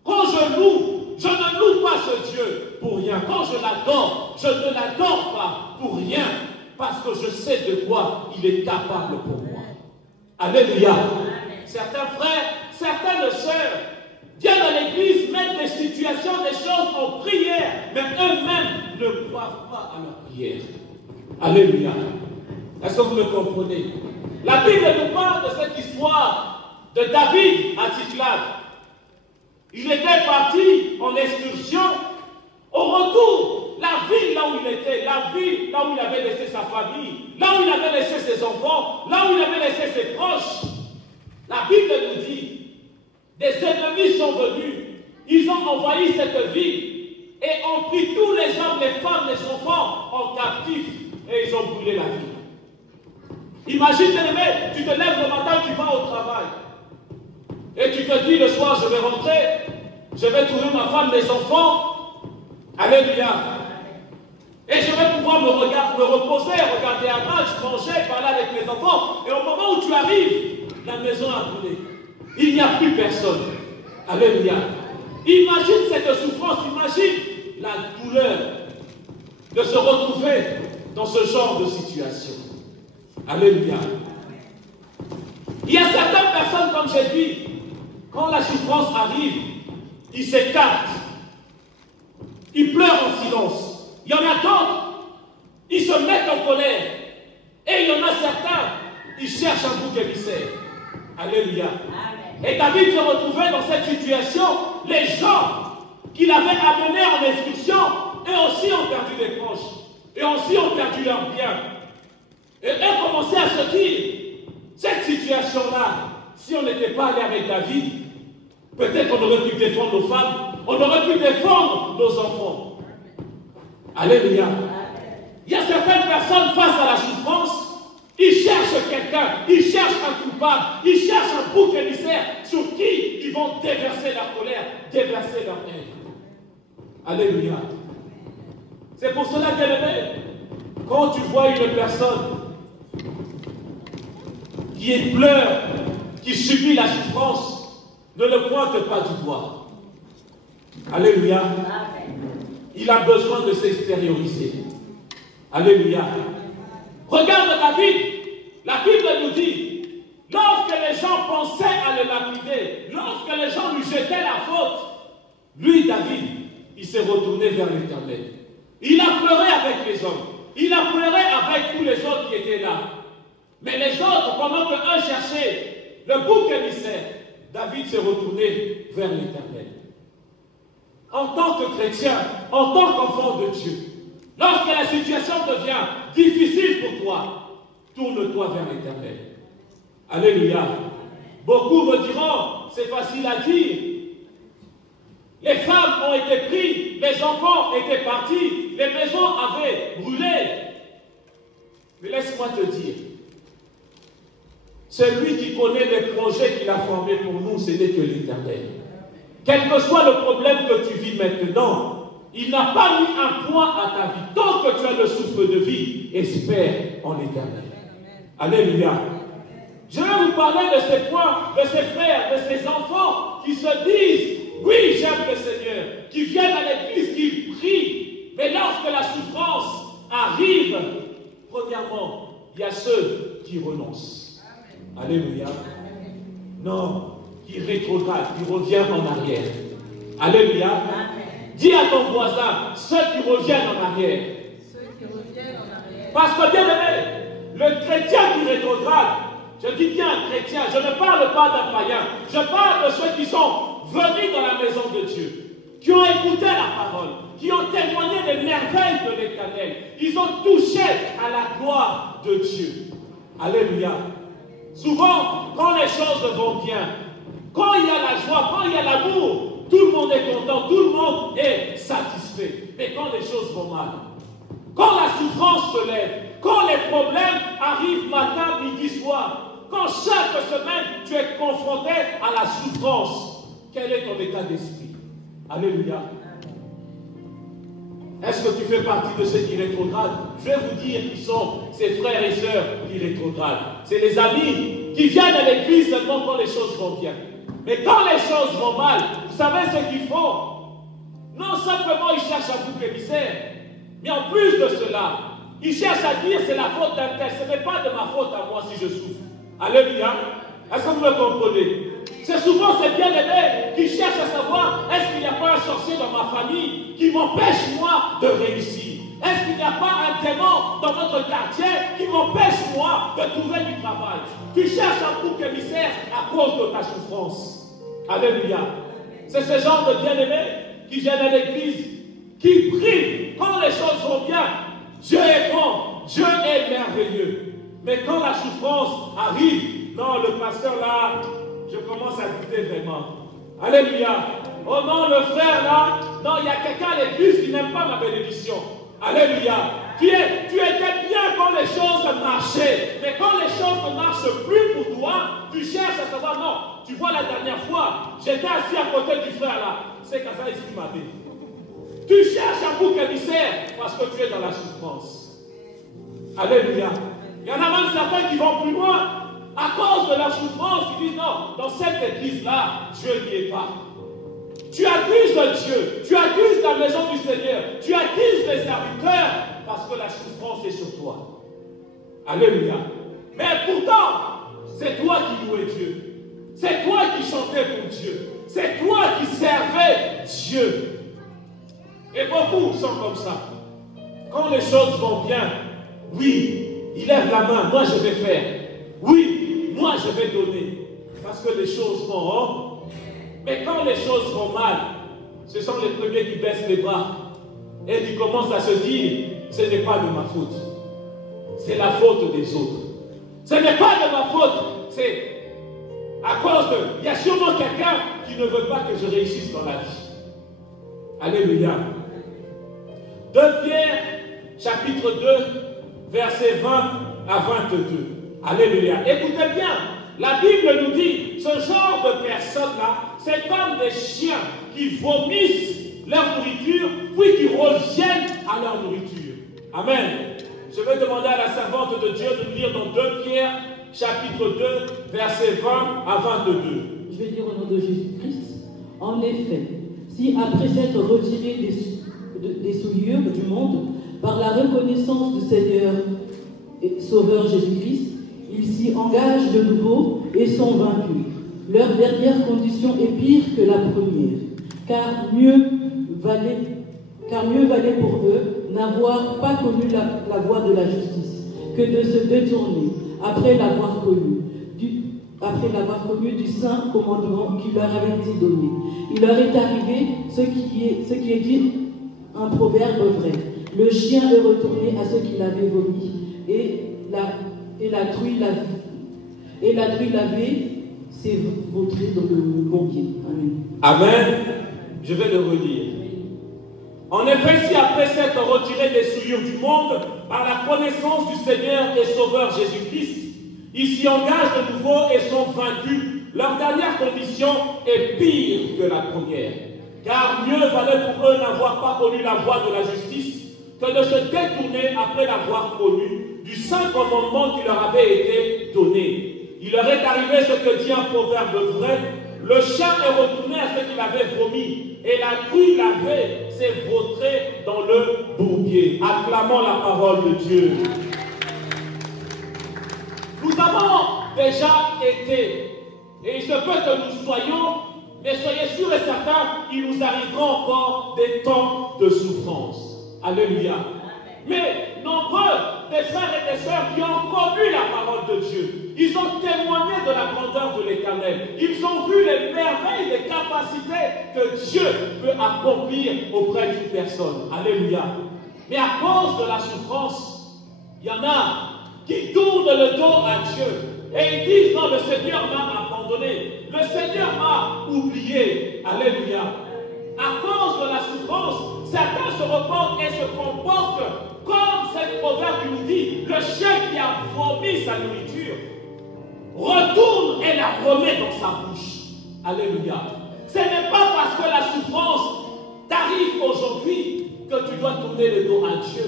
Quand je loue, je ne loue pas ce Dieu pour rien. Quand je l'adore, je ne l'adore pas pour rien. Parce que je sais de quoi il est capable pour moi. Alléluia. Certains frères, certaines sœurs viennent à l'église, mettent des situations, des choses en prière, mais eux-mêmes ne croient pas à leur prière. Alléluia. Est-ce que vous me comprenez? La Bible nous parle de cette histoire de David à Tiglath. Il était parti en excursion. Au retour, la ville là où il était, la ville là où il avait laissé sa famille, là où il avait laissé ses enfants, là où il avait laissé ses proches, la Bible nous dit, des ennemis sont venus, ils ont envahi cette ville et ont pris tous les hommes, les femmes, les enfants en captif et ils ont brûlé la ville. Imagine, bien-aimé, tu te lèves le matin, tu vas au travail et tu te dis le soir, je vais rentrer, je vais trouver ma femme, mes enfants. Alléluia. Et je vais pouvoir me reposer, regarder un match, manger, parler avec mes enfants. Et au moment où tu arrives, la maison a brûlé. Il n'y a plus personne. Alléluia. Imagine cette souffrance, imagine la douleur de se retrouver dans ce genre de situation. Alléluia. Il y a certaines personnes, comme j'ai dit, quand la souffrance arrive, ils s'écartent. Ils pleurent en silence. Il y en a d'autres, ils se mettent en colère. Et il y en a certains, ils cherchent un bouc émissaire. Alléluia. Et David se retrouvait dans cette situation. Les gens qu'il avait amenés en excursion, eux aussi ont perdu des proches. Eux aussi ont perdu leurs biens. Et eux commençaient à se dire, cette situation-là, si on n'était pas allé avec David, peut-être qu'on aurait pu défendre nos femmes, On aurait pu défendre nos enfants. Alléluia. Il y a certaines personnes face à la souffrance, ils cherchent quelqu'un, ils cherchent un coupable, ils cherchent un bouc émissaire sur qui ils vont déverser leur colère, déverser leur haine. Alléluia. C'est pour cela, bien-aimé, quand tu vois une personne qui pleure, qui subit la souffrance, ne le pointe pas du doigt. Alléluia. Il a besoin de s'extérioriser. Alléluia. Regarde David. La Bible nous dit, lorsque les gens pensaient à le lapider, lorsque les gens lui jetaient la faute, lui, David, il s'est retourné vers l'Éternel. Il a pleuré avec les hommes. Il a pleuré avec tous les autres qui étaient là. Mais les autres, pendant qu'un cherchait le bouc émissaire, David s'est retourné vers l'Éternel. En tant que chrétien, en tant qu'enfant de Dieu, lorsque la situation devient difficile pour toi, tourne-toi vers l'Éternel. Alléluia. Beaucoup me diront, c'est facile à dire. Les femmes ont été prises, les enfants étaient partis, les maisons avaient brûlé. Mais laisse-moi te dire, celui qui connaît les projets qu'il a formés pour nous, ce n'est que l'Éternel. Quel que soit le problème que tu vis maintenant, il n'a pas mis un point à ta vie. Tant que tu as le souffle de vie, espère en l'Éternel. Alléluia. Je vais vous parler de ces points, de ces frères, de ces enfants qui se disent, oui, j'aime le Seigneur, qui viennent à l'église, qui prient. Mais lorsque la souffrance arrive, premièrement, il y a ceux qui renoncent. Alléluia. Non, qui rétrograde, qui revient en arrière. Alléluia. Dis à ton voisin, ceux qui reviennent en arrière. Parce que bien aimé, le chrétien qui rétrograde, je dis bien un chrétien, je ne parle pas d'un païen, je parle de ceux qui sont venus dans la maison de Dieu, qui ont écouté la parole, qui ont témoigné des merveilles de l'Éternel. Ils ont touché à la gloire de Dieu. Alléluia. Souvent, quand les choses vont bien, quand il y a la joie, quand il y a l'amour, tout le monde est content, tout le monde est satisfait. Mais quand les choses vont mal, quand la souffrance se lève, quand les problèmes arrivent matin, midi, soir, quand chaque semaine tu es confronté à la souffrance, quel est ton état d'esprit? Alléluia. Est-ce que tu fais partie de ceux qui rétrogradent? Je vais vous dire qui sont ces frères et sœurs qui rétrogradent. C'est les amis qui viennent à l'église seulement quand les choses vont bien. Mais quand les choses vont mal, vous savez ce qu'ils font? Non simplement ils cherchent un bouc émissaire, mais en plus de cela, ils cherchent à dire c'est la faute d'un tel. Ce n'est pas de ma faute à moi si je souffre. Alléluia. Est-ce que vous me comprenez? C'est souvent ces bien-aimés qui cherchent à savoir est-ce qu'il n'y a pas un sorcier dans ma famille qui m'empêche moi de réussir? Est-ce qu'il n'y a pas un démon dans notre quartier qui m'empêche moi de trouver du travail? Tu cherches un bouc émissaire à cause de ta souffrance. Alléluia. C'est ce genre de bien-aimés qui viennent à l'église, qui prient quand les choses vont bien. Dieu est bon, Dieu est merveilleux. Mais quand la souffrance arrive, non, le pasteur là, je commence à douter vraiment. Alléluia. Oh non, le frère là, non, il y a quelqu'un à l'église qui n'aime pas ma bénédiction. Alléluia. Tu étais bien quand les choses marchaient. Mais quand les choses ne marchent plus pour toi, tu cherches à savoir, non, tu vois la dernière fois, j'étais assis à côté du frère là. C'est comme ça qui m'a dit. Tu cherches un bouc émissaire parce que tu es dans la souffrance. Alléluia. Il y en a même certains qui vont plus loin. À cause de la souffrance, ils disent non, dans cette église-là, Dieu n'y est pas. Tu accuses Dieu, tu accuses la maison du Seigneur, tu accuses les serviteurs parce que la souffrance est sur toi. Alléluia. Mais pourtant, c'est toi qui louais Dieu. C'est toi qui chantais pour Dieu. C'est toi qui servais Dieu. Et beaucoup sont comme ça. Quand les choses vont bien, oui, il lève la main, moi je vais faire. Oui, moi je vais donner. Parce que les choses vont haut. Mais quand les choses vont mal, ce sont les premiers qui baissent les bras. Et qui commencent à se dire, ce n'est pas de ma faute. C'est la faute des autres. Ce n'est pas de ma faute. C'est à cause de... Il y a sûrement quelqu'un qui ne veut pas que je réussisse dans la vie. Alléluia. 2 Pierre, chapitre 2, versets 20 à 22. Alléluia. Écoutez bien, la Bible nous dit, ce genre de personnes-là, c'est comme des chiens qui vomissent leur nourriture, puis qui reviennent à leur nourriture. Amen. Je vais demander à la servante de Dieu de lire dans 2 Pierre, chapitre 2, versets 20 à 22. Je vais lire au nom de Jésus-Christ. En effet, si après s'être retiré des souillures du monde, par la reconnaissance du Seigneur et Sauveur Jésus-Christ, ils s'y engagent de nouveau et sont vaincus. Leur dernière condition est pire que la première, car mieux valait pour eux n'avoir pas connu la voie de la justice que de se détourner après l'avoir connu du saint commandement qui leur avait été donné. Il leur est arrivé ce qui est dit un proverbe vrai. Le chien est retourné à ce qu'il avait vomi, et la truie lavée s'est vautrée dans le pompier. Amen. Amen. Je vais le relire. En effet, si après s'être retiré des souillures du monde, par la connaissance du Seigneur et Sauveur Jésus-Christ, ils s'y engagent de nouveau et sont vaincus, leur dernière condition est pire que la première. Car mieux valait pour eux n'avoir pas connu la voie de la justice que de se détourner après l'avoir connu du saint commandement qui leur avait été donné. Il leur est arrivé ce que dit un proverbe vrai: le chien est retourné à ce qu'il avait vomi, et la truie lavée s'est vautrée dans le bourbier. Acclamons la parole de Dieu. Nous avons déjà été, et il se peut que nous soyons, mais soyez sûrs et certains, il nous arrivera encore des temps de souffrance. Alléluia. Mais nombreux des frères et des sœurs qui ont connu la parole de Dieu, ils ont témoigné de la grandeur de l'Éternel. Ils ont vu les merveilles, les capacités que Dieu peut accomplir auprès d'une personne. Alléluia. Mais à cause de la souffrance, il y en a qui tournent le dos à Dieu et ils disent: non, le Seigneur m'a abandonné, le Seigneur m'a oublié. Alléluia. À cause de la souffrance, certains se repentent et se comportent comme cette proverbe qui nous dit: le chien qui a vomi sa nourriture retourne et la remet dans sa bouche. Alléluia. Ce n'est pas parce que la souffrance t'arrive aujourd'hui que tu dois tourner le dos à Dieu.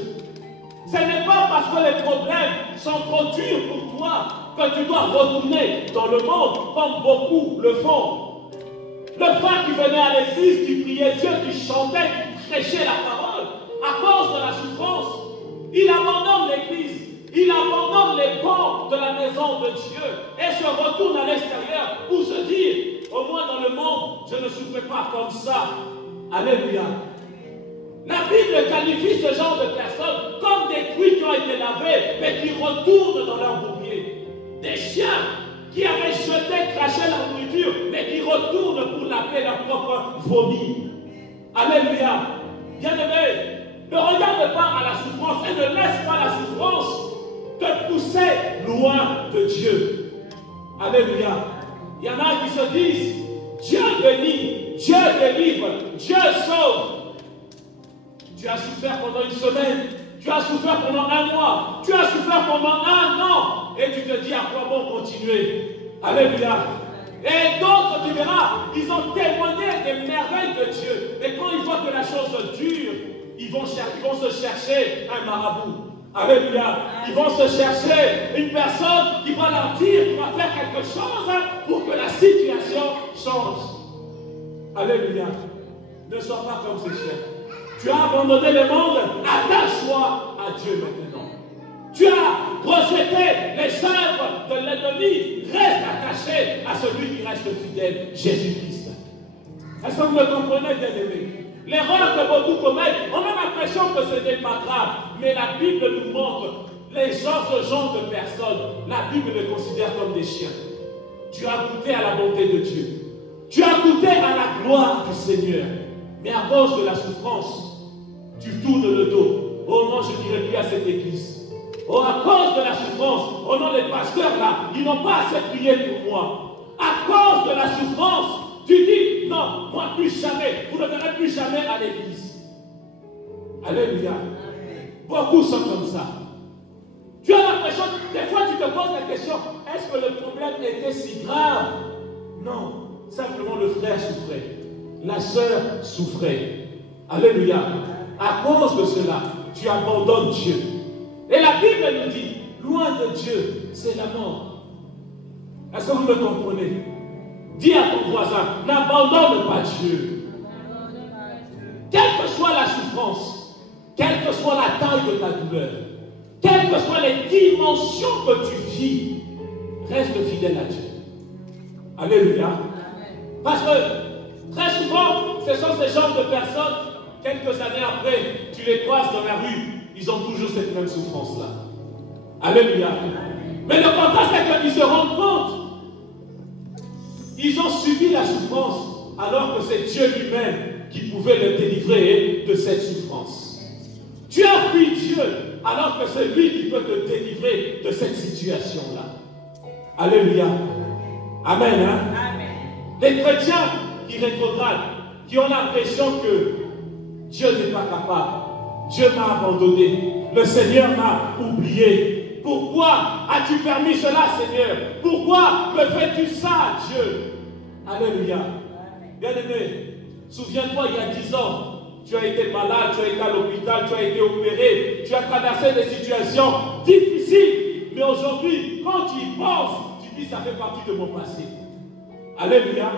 Ce n'est pas parce que les problèmes sont trop durs pour toi que tu dois retourner dans le monde comme beaucoup le font. Le frère qui venait à l'église, qui priait Dieu, qui chantait, qui prêchait la parole, à cause de la souffrance, il abandonne l'église, il abandonne les bancs de la maison de Dieu et se retourne à l'extérieur pour se dire: au moins dans le monde, je ne souffre pas comme ça. Alléluia. La Bible qualifie ce genre de personnes comme des truies qui ont été lavées, mais qui retournent dans leur bourbier. Des chiens qui avaient jeté, craché leur nourriture, mais qui retournent pour laver leur propre vomi. Alléluia. Bien-aimé, ne regarde pas à la souffrance et ne laisse pas la souffrance te pousser loin de Dieu. Alléluia. Il y en a qui se disent: Dieu bénit, Dieu délivre, Dieu sauve. Tu as souffert pendant une semaine, tu as souffert pendant un mois, tu as souffert pendant un an, et tu te dis: à quoi bon continuer? Alléluia. Et d'autres, tu verras, ils ont témoigné des merveilles de Dieu. Mais quand ils voient que la chose dure, ils vont se chercher un marabout. Alléluia. Ils vont se chercher une personne qui va leur dire, qui va faire quelque chose pour que la situation change. Alléluia. Ne sois pas comme ces chiens. Tu as abandonné le monde, attache-toi à Dieu maintenant. Tu as rejeté les œuvres de l'ennemi, reste attaché à celui qui reste fidèle, Jésus-Christ. Est-ce que vous me comprenez, bien-aimés? L'erreur que beaucoup commettent, on a l'impression que ce n'est pas grave, mais la Bible nous montre ce genre de personnes, la Bible les considère comme des chiens. Tu as goûté à la bonté de Dieu, tu as goûté à la gloire du Seigneur, mais à cause de la souffrance, tu tournes le dos. Oh non, je n'irai plus à cette église. Oh, à cause de la souffrance, oh non, les pasteurs là, ils n'ont pas assez prié pour moi. À cause de la souffrance, tu dis: non, moi plus jamais, vous ne verrez plus jamais à l'église. Alléluia. Beaucoup sont comme ça. Tu as l'impression, des fois tu te poses la question, est-ce que le problème était si grave? Non, simplement le frère souffrait, la sœur souffrait. Alléluia. À cause de cela, tu abandonnes Dieu. Et la Bible nous dit, loin de Dieu, c'est la mort. Est-ce que vous me comprenez? Dis à ton voisin, n'abandonne pas Dieu. Quelle que soit la souffrance, quelle que soit la taille de ta douleur, quelles que soient les dimensions que tu vis, reste fidèle à Dieu. Alléluia. Parce que très souvent, ce sont ces genres de personnes, quelques années après, tu les croises dans la rue, ils ont toujours cette même souffrance-là. Alléluia. Mais le contraste, c'est qu'ils se rendent compte. Ils ont subi la souffrance, alors que c'est Dieu lui-même qui pouvait les délivrer de cette souffrance. Tu as fui Dieu, alors que c'est lui qui peut te délivrer de cette situation-là. Alléluia. Amen. Hein? Amen. Les chrétiens qui rétrogradent, qui ont l'impression que Dieu n'est pas capable, Dieu m'a abandonné, le Seigneur m'a oublié. Pourquoi as-tu permis cela, Seigneur? Pourquoi me fais-tu ça, Dieu? Alléluia. Bien-aimé, souviens-toi, il y a 10 ans, tu as été malade, tu as été à l'hôpital, tu as été opéré, tu as traversé des situations difficiles. Mais aujourd'hui, quand tu y penses, tu dis ça fait partie de mon passé. Alléluia.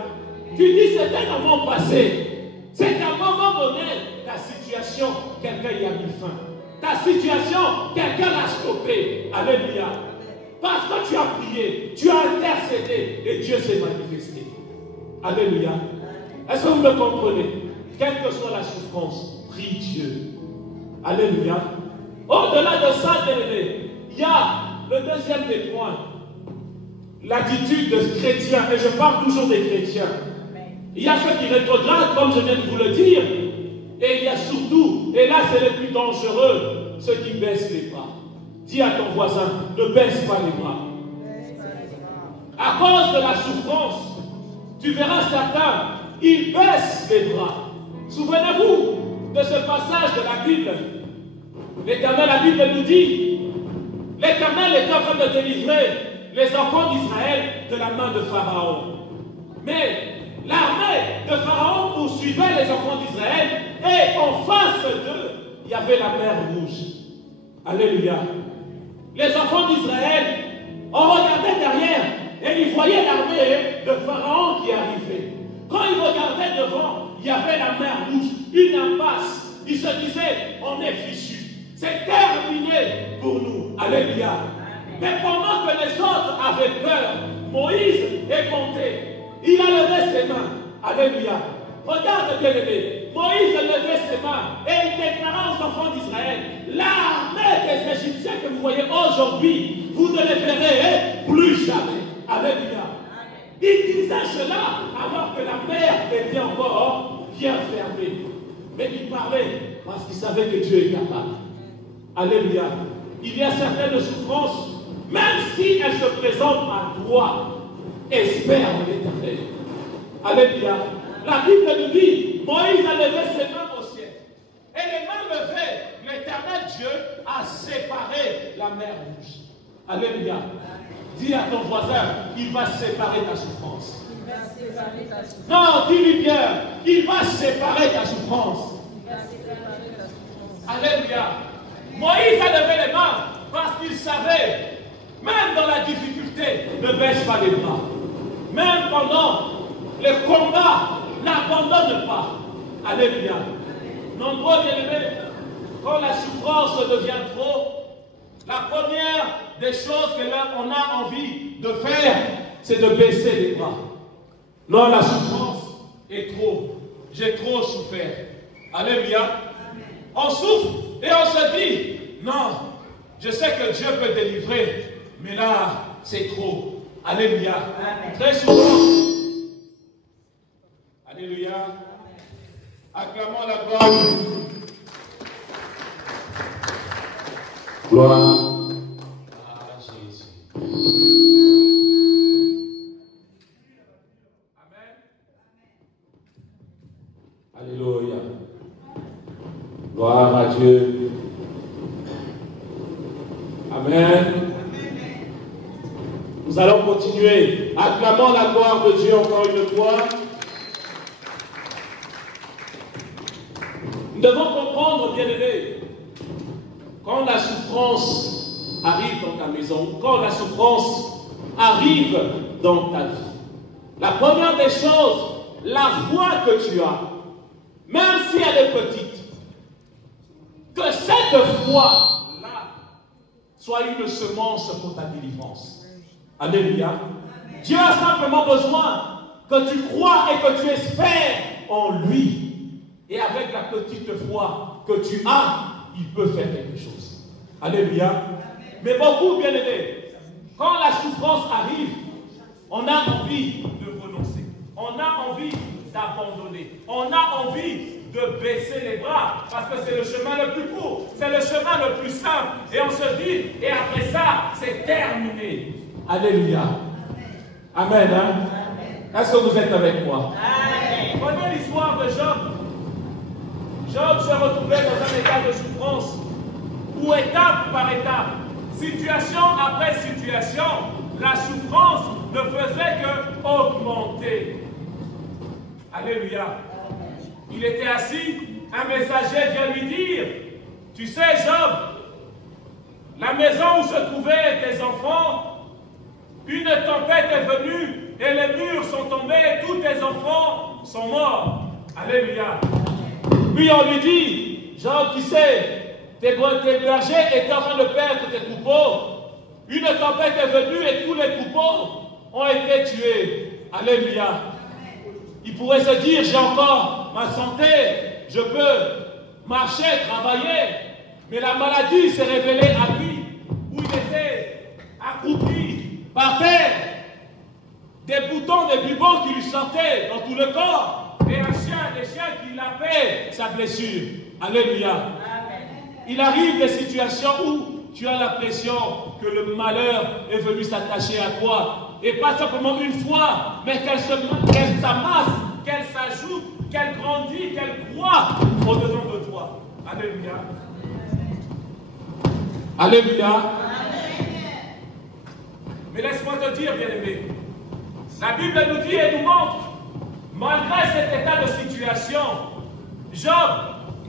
Tu dis c'était dans mon passé. C'est qu'à un moment donné, ta situation, quelqu'un y a mis fin. Ta situation, quelqu'un l'a stoppée. Alléluia. Parce que tu as prié, tu as intercédé et Dieu s'est manifesté. Alléluia. Est-ce que vous me comprenez? Quelle que soit la souffrance, prie Dieu. Alléluia. Au-delà de ça, il y a le deuxième des points. L'attitude des chrétiens, et je parle toujours des chrétiens. Il y a ceux qui rétrogradent, comme je viens de vous le dire, et il y a surtout, et là c'est le plus dangereux, ceux qui baissent les bras. Dis à ton voisin, ne baisse pas les bras. À cause de la souffrance, tu verras certains, ils baissent les bras. Souvenez-vous de ce passage de la Bible. L'Éternel, la Bible nous dit, l'Éternel est en train de délivrer les enfants d'Israël de la main de Pharaon. Mais l'armée de Pharaon poursuivait les enfants d'Israël et en face d'eux, il y avait la mer Rouge. Alléluia. Les enfants d'Israël ont regardé derrière et ils voyaient l'armée de Pharaon qui arrivait. Quand ils regardaient devant, il y avait la mer Rouge, une impasse. Ils se disaient, on est fichus. C'est terminé pour nous. Alléluia. Mais pendant que les autres avaient peur, Moïse est monté. Il a levé ses mains. Alléluia. Regarde, bien-aimé. Moïse a levé ses mains et il déclara aux enfants d'Israël, l'armée des Égyptiens que vous voyez aujourd'hui, vous ne les verrez plus jamais. Alléluia. Il disait cela alors que la mer était encore bien fermée. Mais il parlait parce qu'il savait que Dieu est capable. Alléluia. Il y a certaines souffrances, même si elles se présentent à toi, espère en l'Éternel. Alléluia. La Bible nous dit, Moïse a levé ses mains au ciel. Et les mains levées, l'Éternel Dieu a séparé la mer Rouge. Alléluia. Dis à ton voisin, il va séparer ta souffrance. Non, dis-lui bien, il va séparer ta souffrance. Alléluia. Moïse a levé les mains parce qu'il savait, même dans la difficulté, ne baisse pas les bras. Même pendant le combat, n'abandonne pas. Alléluia. Nombreux bien-aimés, quand la souffrance devient trop, la première des choses que là on a envie de faire, c'est de baisser les bras. Non, la souffrance est trop. J'ai trop souffert. Alléluia. On souffre et on se dit, non, je sais que Dieu peut délivrer, mais là, c'est trop. Alléluia. Très souvent. Alléluia. Acclamons la gloire. Gloire. Ah, Jésus. Amen. Amen. Nous allons continuer. Acclamons la gloire de Dieu encore une fois. Nous devons comprendre, bien-aimés, quand la souffrance arrive dans ta maison, quand la souffrance arrive dans ta vie, la première des choses, la foi que tu as, même si elle est petite, que cette foi-là soit une semence pour ta délivrance. Alléluia. Dieu a simplement besoin que tu crois et que tu espères en lui. Et avec la petite foi que tu as, il peut faire quelque chose. Alléluia. Mais beaucoup, bien aimés, quand la souffrance arrive, on a envie de renoncer. On a envie d'abandonner. On a envie de baisser les bras parce que c'est le chemin le plus court, c'est le chemin le plus simple. Et on se dit, et après ça, c'est terminé. Alléluia. Amen. Hein? Est-ce que vous êtes avec moi? Amen. Prenez l'histoire de Job. Job se retrouvait dans un état de souffrance où étape par étape, situation après situation, la souffrance ne faisait que augmenter. Alléluia. Il était assis, un messager vient lui dire, tu sais Job, la maison où se trouvaient tes enfants, une tempête est venue et les murs sont tombés, tous tes enfants sont morts. Alléluia. Puis on lui dit, Job, tu sais, tes bergers étaient en train de perdre tes troupeaux. Une tempête est venue et tous les troupeaux ont été tués. Alléluia. Il pourrait se dire, j'ai encore ma santé, je peux marcher, travailler. Mais la maladie s'est révélée à lui, où il était accroupi par terre. Des boutons, des bubons qui lui sortaient dans tout le corps. Et des chiens qui lavaient sa blessure. Alléluia. Il arrive des situations où tu as l'impression que le malheur est venu s'attacher à toi. Et pas simplement une fois, mais qu'elle s'amasse, qu'elle s'ajoute, qu'elle grandit, qu'elle croît au-devant de toi. Alléluia. Alléluia. Mais laisse-moi te dire, bien-aimé, la Bible nous dit et nous montre, malgré cet état de situation, Job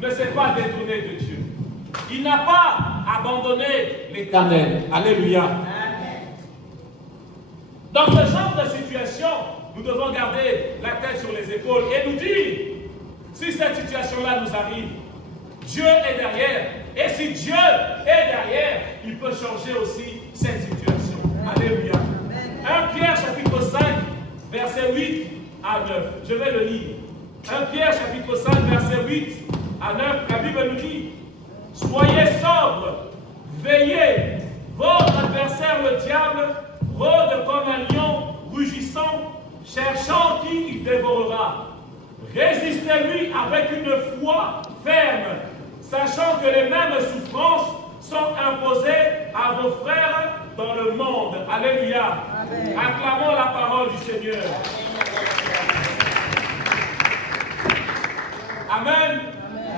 ne s'est pas détourné de Dieu. Il n'a pas abandonné l'Éternel. Alléluia. Dans ce genre de situation, nous devons garder la tête sur les épaules et nous dire, si cette situation-là nous arrive, Dieu est derrière. Et si Dieu est derrière, il peut changer aussi cette situation. Alléluia. 1 Pierre chapitre 5, verset 8 à 9. Je vais le lire. 1 Pierre chapitre 5, verset 8 à 9. La Bible nous dit, soyez sobres, veillez. Votre adversaire, le diable, rôde comme un lion rugissant, cherchant qui il dévorera. Résistez-lui avec une foi ferme, sachant que les mêmes souffrances sont imposées à vos frères dans le monde. Alléluia. Amen. Acclamons la parole du Seigneur. Amen.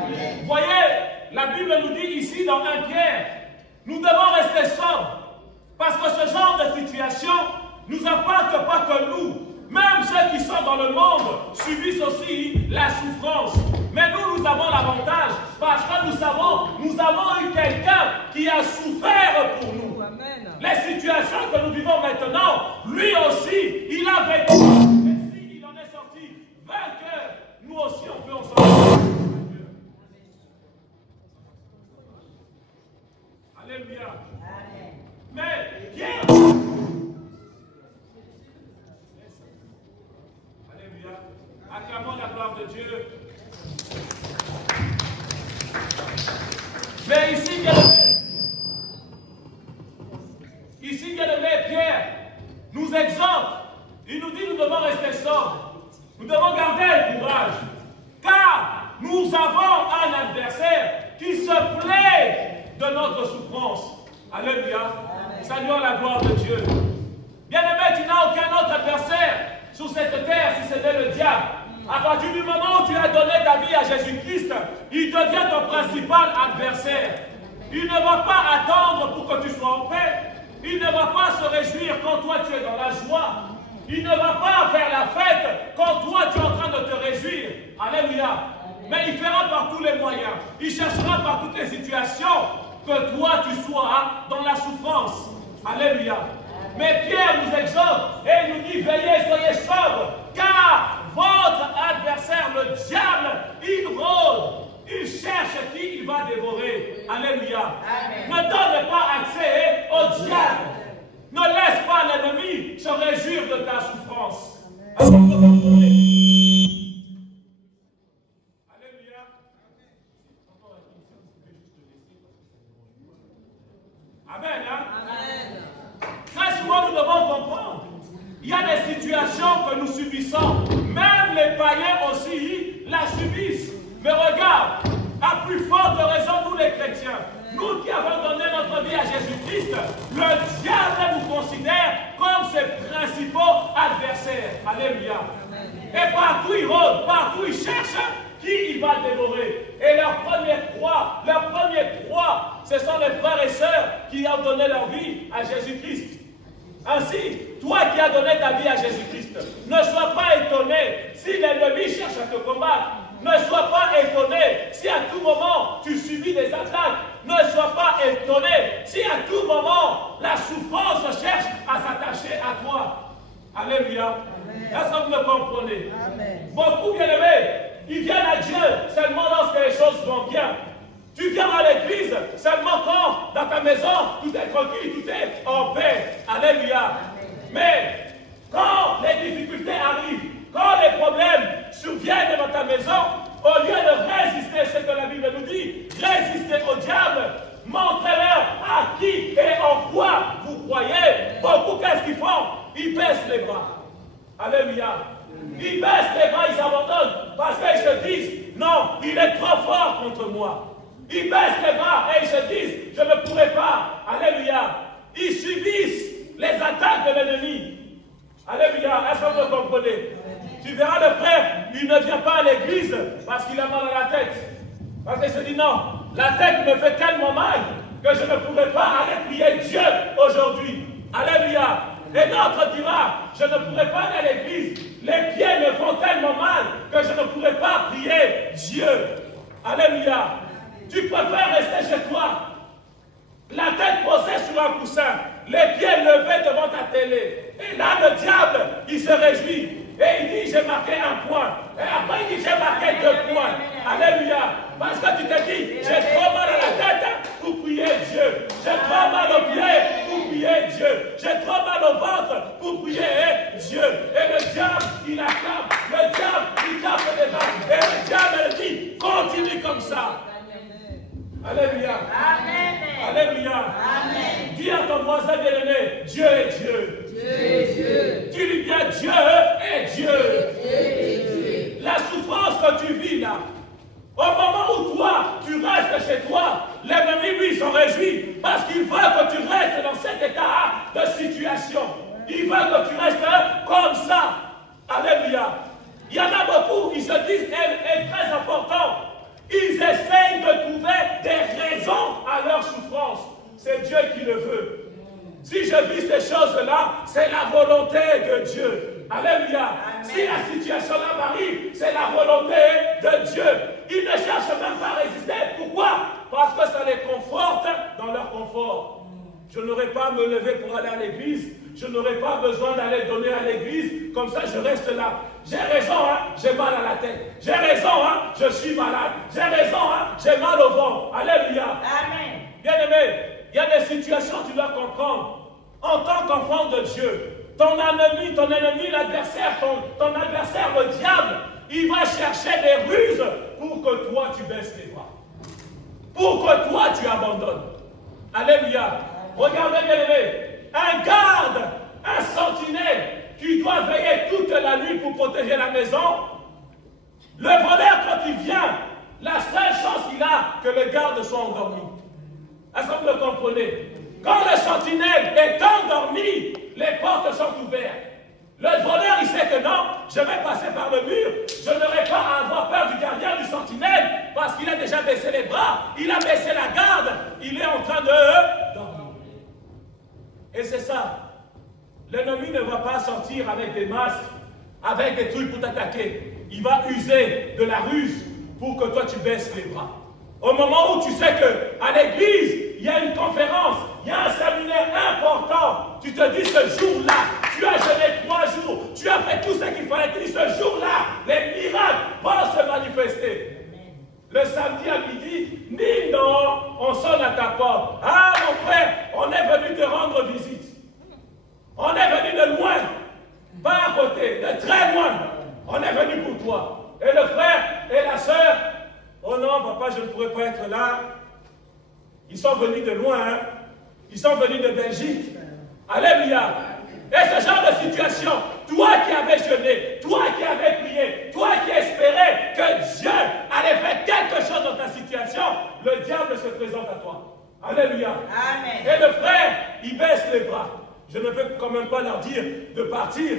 Amen. Voyez, la Bible nous dit ici dans 1 Pierre, nous devons rester sobres, parce que ce genre de situation nous impacte pas que nous. Même ceux qui sont dans le monde subissent aussi la souffrance. Mais nous avons l'avantage, parce que nous savons, nous avons eu quelqu'un qui a souffert pour nous. Amen. Les situations que nous vivons maintenant, lui aussi, il a vécu. Et s'il en est sorti vainqueur, nous aussi on peut en sortir. Alléluia. Mais Pierre, alléluia, acclamons la gloire de Dieu. Mais ici, bien aimé, Pierre nous exhorte. Il nous dit nous devons rester sobres. Nous devons garder le courage. Car nous avons un adversaire qui se plaît de notre souffrance. Alléluia. Saluons la gloire de Dieu. Bien-aimé, tu n'as aucun autre adversaire sur cette terre si c'était le diable. À partir du moment où tu as donné ta vie à Jésus-Christ, il devient ton principal adversaire. Il ne va pas attendre pour que tu sois Il ne va pas se réjouir quand toi tu es dans la joie. Il ne va pas faire la fête quand toi tu es en train de te réjouir. Alléluia. Mais il fera par tous les moyens. Il cherchera par toutes les situations que toi tu sois dans la souffrance. Alléluia. Mais Pierre nous exhorte et nous dit, veillez, soyez sobres, car votre adversaire, le diable, il rôde. Il cherche qui il va dévorer. Alléluia. Amen. Ne donne pas accès au diable. Ne laisse pas l'ennemi se réjouir de ta souffrance. Alléluia. Amen. Hein? Amen. Très souvent, nous devons comprendre. Il y a des situations que nous subissons. Même les païens aussi la subissent. Mais regarde, à plus forte raison, nous les chrétiens, nous qui avons donné notre vie à Jésus-Christ, le diable nous considère comme ses principaux adversaires. Alléluia. Et partout il rôde, partout il cherche qui il va dévorer. Et leur première proie, ce sont les frères et sœurs qui ont donné leur vie à Jésus-Christ. Ainsi, toi qui as donné ta vie à Jésus-Christ, ne sois pas étonné si l'ennemi cherche à te combattre. Ne sois pas étonné si à tout moment tu subis des attaques. Ne sois pas étonné si à tout moment la souffrance cherche à s'attacher à toi. Alléluia. Est-ce que vous me comprenez? Amen. Beaucoup bien-aimés, ils viennent à Dieu seulement lorsque les choses vont bien. Tu viens à l'église seulement quand dans ta maison tout est tranquille, tout est en paix. Alléluia. Amen. Mais quand les difficultés arrivent, quand les problèmes surviennent dans ta maison, au lieu de résister, ce que la Bible nous dit, résister au diable, montrez-leur à qui et en quoi vous croyez. Beaucoup, qu'est-ce qu'ils font? Ils baissent les bras. Alléluia. Ils baissent les bras, ils abandonnent, parce qu'ils se disent, non, il est trop fort contre moi. Ils baissent les bras et ils se disent, je ne pourrai pas. Alléluia. Ils subissent les attaques de l'ennemi. Alléluia. Est-ce que vous comprenez? Tu verras le frère, il ne vient pas à l'église parce qu'il a mal à la tête. Parce qu'il se dit non, la tête me fait tellement mal que je ne pourrai pas aller prier Dieu aujourd'hui. Alléluia. Et d'autres dira, je ne pourrai pas aller à l'église. Les pieds me font tellement mal que je ne pourrai pas prier Dieu. Alléluia. Tu préfères rester chez toi, la tête posée sur un coussin, les pieds levés devant ta télé. Et là, le diable, il se réjouit. Et il dit, j'ai marqué un point. Et après, il dit, j'ai marqué 2 points. Alléluia. Parce que tu te dis, j'ai trop mal à la tête pour prier Dieu. J'ai trop mal aux pieds pour prier Dieu. J'ai trop mal au ventre pour prier Dieu. Et le diable, il acclame. Le diable, il tape des mains. Et le diable dit, continue comme ça. Alléluia. Amen. Alléluia. Amen. Dis à ton voisin bien-aimé, Dieu est Dieu. Dieu est Dieu. Dis-lui bien, Dieu est Dieu. Dieu est Dieu. La souffrance que tu vis là, au moment où toi, tu restes chez toi, l'ennemi lui s'en réjouit parce qu'il veut que tu restes dans cet état de situation. Il veut que tu restes comme ça. Alléluia. Il y en a beaucoup qui se disent, est très important. Ils essayent de trouver des raisons à leur souffrance. C'est Dieu qui le veut. Si je vis ces choses-là, c'est la volonté de Dieu. Alléluia. Amen. Si la situation-là m'arrive, c'est la volonté de Dieu. Ils ne cherchent même pas à résister. Pourquoi? Parce que ça les conforte dans leur confort. Je n'aurai pas à me lever pour aller à l'église. Je n'aurai pas besoin d'aller donner à l'église. Comme ça, je reste là. J'ai raison, hein, j'ai mal à la tête. J'ai raison, hein, je suis malade. J'ai raison, hein, j'ai mal au ventre. Alléluia. Amen. Bien-aimé, il y a des situations, tu dois comprendre. En tant qu'enfant de Dieu, ton ennemi, l'adversaire, ton adversaire, le diable, il va chercher des ruses pour que toi, tu baisses les bras. Pour que toi, tu abandonnes. Alléluia. Regardez, bien-aimé. Un garde, un sentinelle qui doit veiller toute la nuit pour protéger la maison. Le voleur, quand il vient, la seule chance qu'il a, que le garde soit endormi. Est-ce que vous le comprenez? Quand le sentinelle est endormi, les portes sont ouvertes. Le voleur, il sait que non, je vais passer par le mur. Je n'aurai pas à avoir peur du gardien, du sentinelle, parce qu'il a déjà baissé les bras, il a baissé la garde, il est en train de dormir. Et c'est ça. L'ennemi ne va pas sortir avec des masques, avec des trucs pour t'attaquer. Il va user de la ruse pour que toi tu baisses les bras. Au moment où tu sais qu'à l'église, il y a une conférence, il y a un séminaire important, tu te dis ce jour-là, tu as jeûné 3 jours, tu as fait tout ce qu'il fallait, tu dis ce jour-là, les miracles vont se manifester. Le samedi à midi, ni non, on sonne à ta porte. Ah mon frère, on est venu te rendre visite. On est venu de loin, pas à côté, de très loin. On est venu pour toi. Et le frère et la sœur, oh non, papa, je ne pourrais pas être là. Ils sont venus de loin, hein? Ils sont venus de Belgique. Alléluia. Et ce genre de situation, toi qui avais jeûné, toi qui avais prié, toi qui espérais que Dieu allait faire quelque chose dans ta situation, le diable se présente à toi. Alléluia. Amen. Et le frère, il baisse les bras. Je ne peux quand même pas leur dire de partir.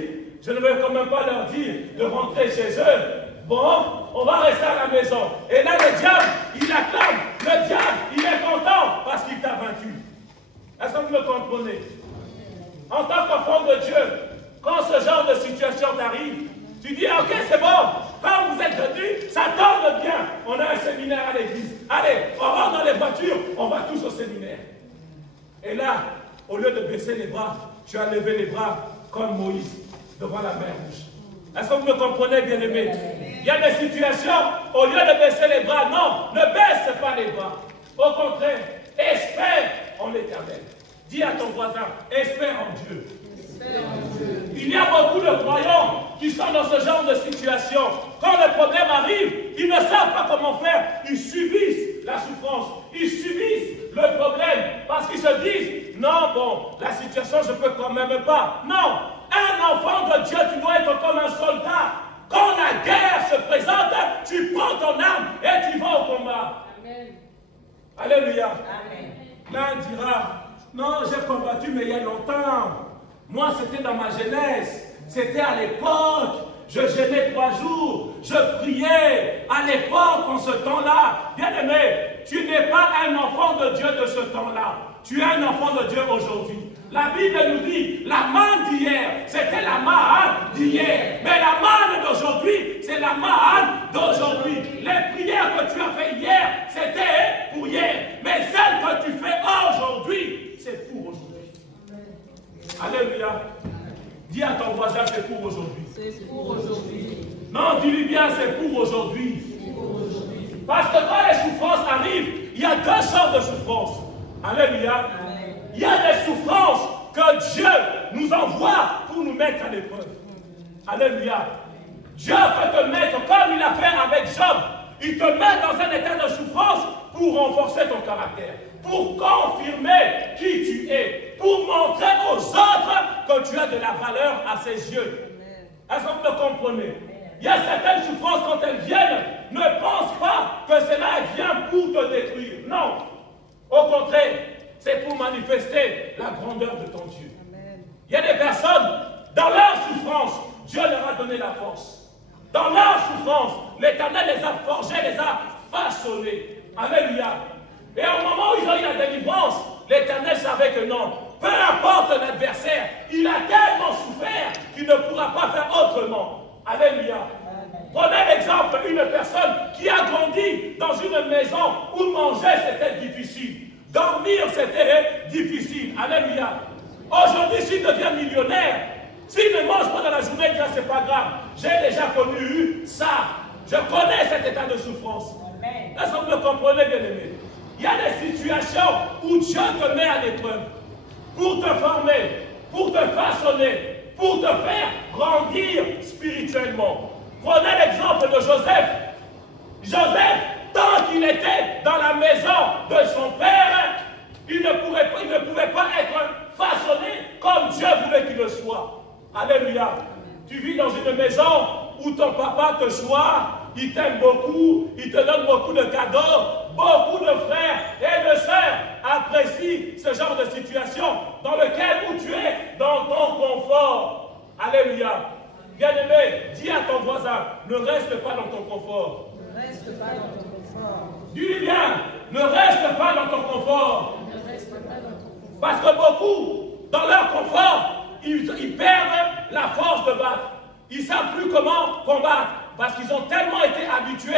Je ne veux quand même pas leur dire de rentrer chez eux. Bon, on va rester à la maison. Et là, le diable, il acclame. Le diable, il est content parce qu'il t'a vaincu. Est-ce que vous me comprenez? En tant qu'enfant de Dieu, quand ce genre de situation t'arrive, tu dis, ok, c'est bon. Quand vous êtes venus, ça tombe bien. On a un séminaire à l'église. Allez, on rentre dans les voitures, on va tous au séminaire. Et là, au lieu de baisser les bras, tu as levé les bras comme Moïse devant la mer rouge. Est-ce que vous me comprenez, bien-aimés? Il y a des situations, au lieu de baisser les bras, non, ne baisse pas les bras. Au contraire, espère en l'Éternel. Dis à ton voisin, espère en Dieu. Il y a beaucoup de croyants qui sont dans ce genre de situation. Quand le problème arrive, ils ne savent pas comment faire. Ils subissent la souffrance. Ils subissent le problème parce qu'ils se disent, non, bon, la situation, je ne peux quand même pas. Non, un enfant de Dieu, tu dois être comme un soldat. Quand la guerre se présente, tu prends ton arme et tu vas au combat. Amen. Alléluia. Amen. L'un dira, non, j'ai combattu, mais il y a longtemps. Moi, c'était dans ma jeunesse. C'était à l'époque. Je jeûnais 3 jours. Je priais. À l'époque, en ce temps-là. Bien-aimé, tu n'es pas un enfant de Dieu de ce temps-là. Tu es un enfant de Dieu aujourd'hui. La Bible nous dit, la manne d'hier, c'était la manne d'hier. Mais la manne d'aujourd'hui, c'est la manne d'aujourd'hui. Les prières que tu as faites hier, c'était pour hier. Mais celles que tu fais aujourd'hui, c'est pour aujourd'hui. Alléluia. Dis à ton voisin, c'est pour aujourd'hui. C'est pour aujourd'hui. Non, dis-lui bien, c'est pour aujourd'hui. Parce que quand les souffrances arrivent, il y a 2 sortes de souffrances. Alléluia. Il y a des souffrances que Dieu nous envoie pour nous mettre à l'épreuve. Alléluia. Dieu peut te mettre comme il a fait avec Job. Il te met dans un état de souffrance pour renforcer ton caractère, pour confirmer qui tu es, pour montrer aux autres que tu as de la valeur à ses yeux. Est-ce que vous me comprenez? Il y a certaines souffrances, quand elles viennent, ne pense pas que cela vient pour te détruire. Non. Au contraire, c'est pour manifester la grandeur de ton Dieu. Il y a des personnes, dans leur souffrance, Dieu leur a donné la force. Dans leur souffrance, l'Éternel les a forgés, les a façonnés. Alléluia. Et au moment où ils ont eu la délivrance, l'Éternel savait que non, peu importe l'adversaire, il a tellement souffert qu'il ne pourra pas faire autrement. Alléluia. Prenez l'exemple d'une personne qui a grandi dans une maison où manger c'était difficile. Dormir c'était difficile. Alléluia. Aujourd'hui, s'il devient millionnaire, s'il ne mange pas dans la journée, c'est pas grave. J'ai déjà connu ça. Je connais cet état de souffrance. Est-ce que vous me comprenez, bien-aimé? Il y a des situations où Dieu te met à l'épreuve pour te former, pour te façonner, pour te faire grandir spirituellement. Prenez l'exemple de Joseph. Joseph, tant qu'il était dans la maison de son père, il ne pouvait pas être façonné comme Dieu voulait qu'il le soit. Alléluia. Tu vis dans une maison où ton papa te choisit, il t'aime beaucoup, il te donne beaucoup de cadeaux, beaucoup de frères et de sœurs apprécient ce genre de situation dans lequel où tu es dans ton confort. Alléluia. Bien-aimé, dis à ton voisin, ne reste pas dans ton confort. Ne reste pas dans ton confort. Dis-lui bien, ne reste pas dans ton confort. Ne reste pas dans ton confort. Parce que beaucoup dans leur confort, ils perdent la force de battre. Ils ne savent plus comment combattre parce qu'ils ont tellement été habitués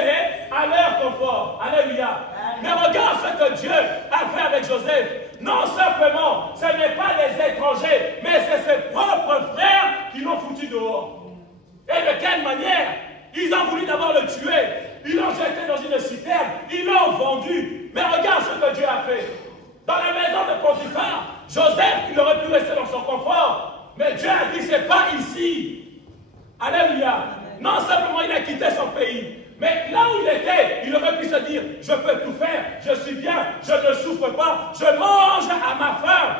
à leur confort. Alléluia. Mais regarde ce que Dieu a fait avec Joseph. Non simplement, ce n'est pas les étrangers, mais c'est ses propres frères qui l'ont foutu dehors. Et de quelle manière? Ils ont voulu d'abord le tuer. Ils l'ont jeté dans une citerne. Ils l'ont vendu. Mais regarde ce que Dieu a fait. Dans la maison de Potiphar, Joseph, il aurait pu rester dans son confort. Mais Dieu a dit, c'est pas ici. Alléluia. Non simplement il a quitté son pays, mais là où il était, il aurait pu se dire, je peux tout faire, je suis bien, je ne souffre pas, je mange à ma faim.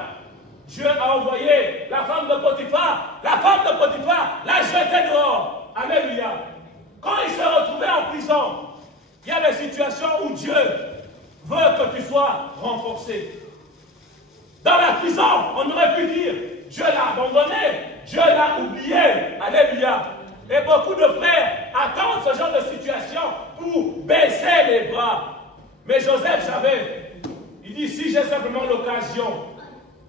Dieu a envoyé la femme de Potiphar l'a jetée dehors. Alléluia. Quand il se retrouvait en prison, il y a des situations où Dieu veut que tu sois renforcé. Dans la prison, on aurait pu dire, Dieu l'a abandonné, Dieu l'a oublié. Alléluia. Et beaucoup de frères attendent ce genre de situation pour baisser les bras. Mais Joseph savait, il dit, si j'ai simplement l'occasion,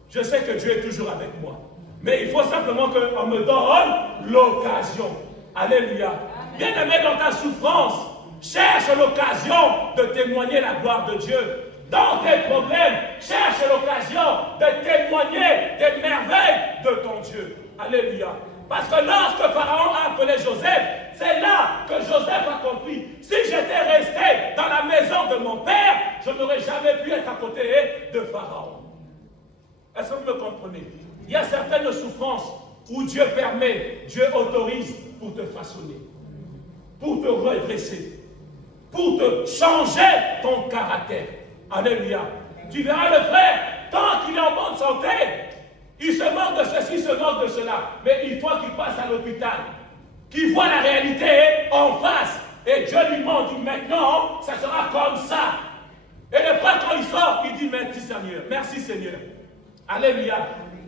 je sais que Dieu est toujours avec moi. Mais il faut simplement qu'on me donne l'occasion. Alléluia. Bien-aimé, dans ta souffrance, cherche l'occasion de témoigner la gloire de Dieu. Dans tes problèmes, cherche l'occasion de témoigner des merveilles de ton Dieu. Alléluia. Parce que lorsque Pharaon a appelé Joseph, c'est là que Joseph a compris. Si j'étais resté dans la maison de mon père, je n'aurais jamais pu être à côté de Pharaon. Est-ce que vous me comprenez? Il y a certaines souffrances où Dieu permet, Dieu autorise pour te façonner, pour te redresser, pour te changer ton caractère. Alléluia. Tu verras le frère, tant qu'il est en bonne santé, il se moque de ceci, il se moque de cela. Mais une fois qu'il passe à l'hôpital, qu'il voit la réalité en face, et Dieu lui montre, maintenant, ça sera comme ça. Et le frère, quand il sort, il dit, merci Seigneur, merci Seigneur. Alléluia.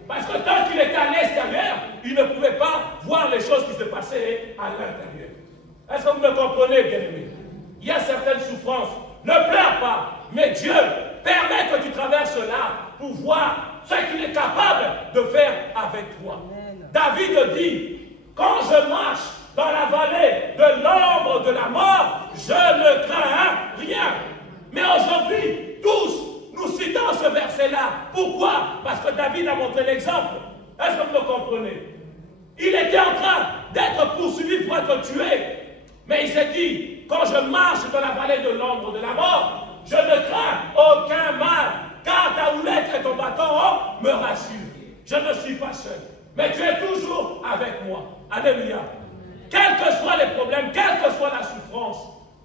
Parce que tant qu'il était à l'extérieur, il ne pouvait pas voir les choses qui se passaient à l'intérieur. Est-ce que vous me comprenez, bien-aimés? Il y a certaines souffrances. Ne pleure pas, mais Dieu permet que tu traverses là pour voir ce qu'il est capable de faire avec toi. David dit, quand je marche dans la vallée de l'ombre de la mort, je ne crains rien. Mais aujourd'hui, tous, nous citons ce verset-là. Pourquoi? Parce que David a montré l'exemple. Est-ce que vous le comprenez? Il était en train d'être poursuivi pour être tué. Mais il s'est dit, quand je marche dans la vallée de l'ombre de la mort, je ne crains aucun mal, car ta houlette et ton bâton me rassurent. Je ne suis pas seul, mais tu es toujours avec moi. Alléluia. Quels que soient les problèmes, quelle que soit la souffrance,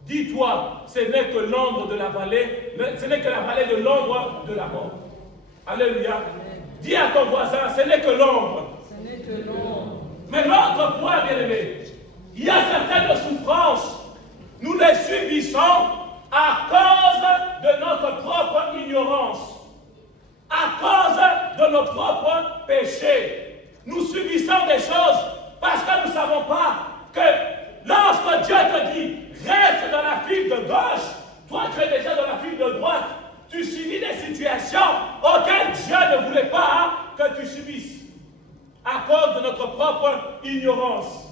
dis-toi, ce n'est que l'ombre de la vallée, ce n'est que la vallée de l'ombre de la mort. Alléluia. Dis à ton voisin, ce n'est que l'ombre. Ce n'est que l'ombre. Mais l'autre point, bien-aimé, il y a certaines souffrances, nous les subissons à cause de notre propre ignorance, à cause de nos propres péchés. Nous subissons des choses parce que nous ne savons pas que lorsque Dieu te dit reste dans la file de gauche, toi tu es déjà dans la file de droite. Tu subis des situations auxquelles Dieu ne voulait pas que tu subisses à cause de notre propre ignorance.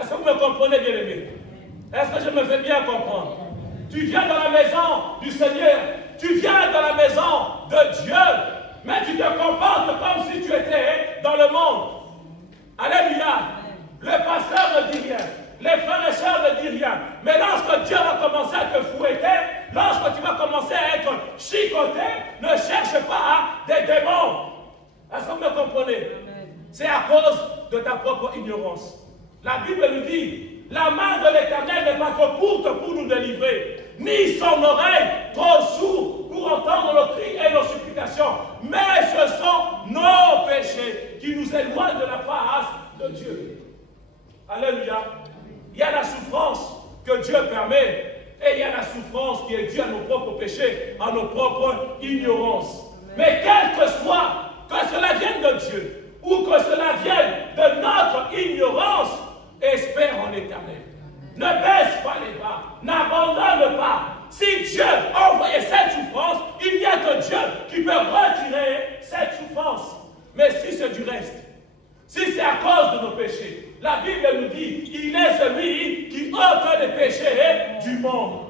Est-ce que vous me comprenez, bien-aimé? Est-ce que je me fais bien comprendre? Tu viens dans la maison du Seigneur, tu viens dans la maison de Dieu, mais tu te comportes comme si tu étais dans le monde. Alléluia. Le pasteur ne dit rien, les frères et sœurs ne disent rien, mais lorsque Dieu va commencer à te fouetter, lorsque tu vas commencer à être chicoté, ne cherche pas des démons. Est-ce que vous me comprenez? C'est à cause de ta propre ignorance. La Bible nous dit, la main de l'Éternel n'est pas trop courte pour nous délivrer, ni son oreille trop sourde pour entendre nos cris et nos supplications. Mais ce sont nos péchés qui nous éloignent de la face de Dieu. Alléluia. Il y a la souffrance que Dieu permet et il y a la souffrance qui est due à nos propres péchés, à nos propres ignorances. Mais quel que soit, que cela vienne de Dieu ou que cela vienne de notre ignorance, espère en l'Éternel. Ne baisse pas les bras, n'abandonne pas. Si Dieu a envoyé cette souffrance, il n'y a que Dieu qui peut retirer cette souffrance. Mais du reste, si c'est à cause de nos péchés, la Bible nous dit, il est celui qui ôte les péchés du monde.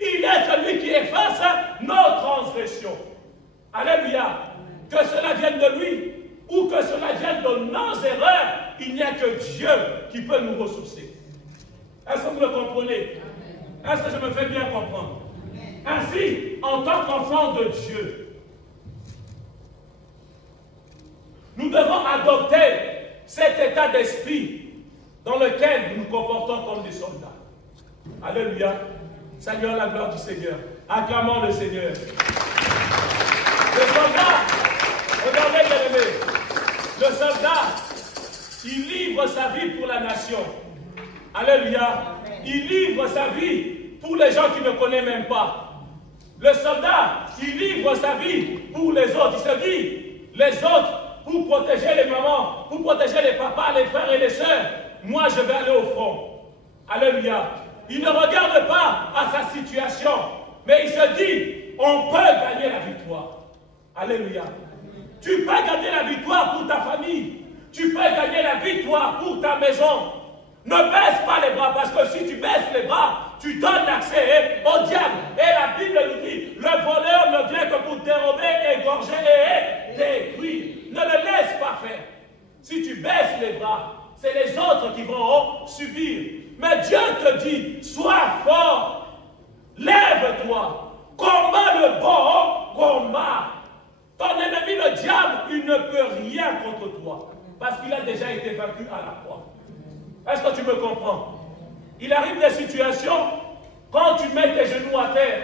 Il est celui qui efface nos transgressions. Alléluia. Que cela vienne de lui ou que cela vienne de nos erreurs, il n'y a que Dieu qui peut nous ressourcer. Est-ce que vous le comprenez? Est-ce que je me fais bien comprendre? Ainsi, en tant qu'enfant de Dieu, nous devons adopter cet état d'esprit dans lequel nous nous comportons comme des soldats. Alléluia. Seigneur, la gloire du Seigneur. Acclamons le Seigneur. Le soldat, regardez bien aimé, le soldat, il livre sa vie pour la nation. Alléluia. Il livre sa vie pour les gens qui ne connaissent même pas. Le soldat, il livre sa vie pour les autres. Il se dit, les autres, pour protéger les mamans, pour protéger les papas, les frères et les sœurs, moi je vais aller au front. Alléluia. Il ne regarde pas à sa situation, mais il se dit, on peut gagner la victoire. Alléluia. Tu peux gagner la victoire pour ta famille. Tu peux gagner la victoire pour ta maison. Ne baisse pas les bras, parce que si tu baisses les bras, tu donnes l'accès au diable. Et la Bible nous dit, le voleur ne vient que pour dérober, égorger et détruire. Ne le laisse pas faire. Si tu baisses les bras, c'est les autres qui vont subir. Mais Dieu te dit, sois fort, lève-toi, combat le bon combat. Ton ennemi, le diable, il ne peut rien contre toi, parce qu'il a déjà été vaincu à la croix. Est-ce que tu me comprends? Il arrive des situations, quand tu mets tes genoux à terre,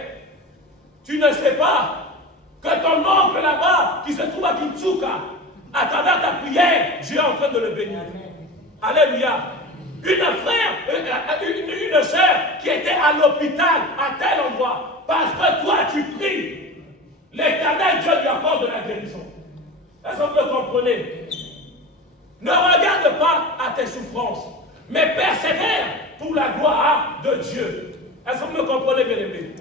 tu ne sais pas que ton oncle là-bas, qui se trouve à Kitsuka, à travers ta prière, Dieu est en train de le bénir. Alléluia. Une sœur qui était à l'hôpital, à tel endroit, parce que toi tu pries, l'Éternel Dieu lui accorde de la guérison. Est-ce que vous le comprenez? Ne regarde pas à tes souffrances, mais persévère pour la gloire de Dieu. Est-ce que vous me comprenez, bien aimé?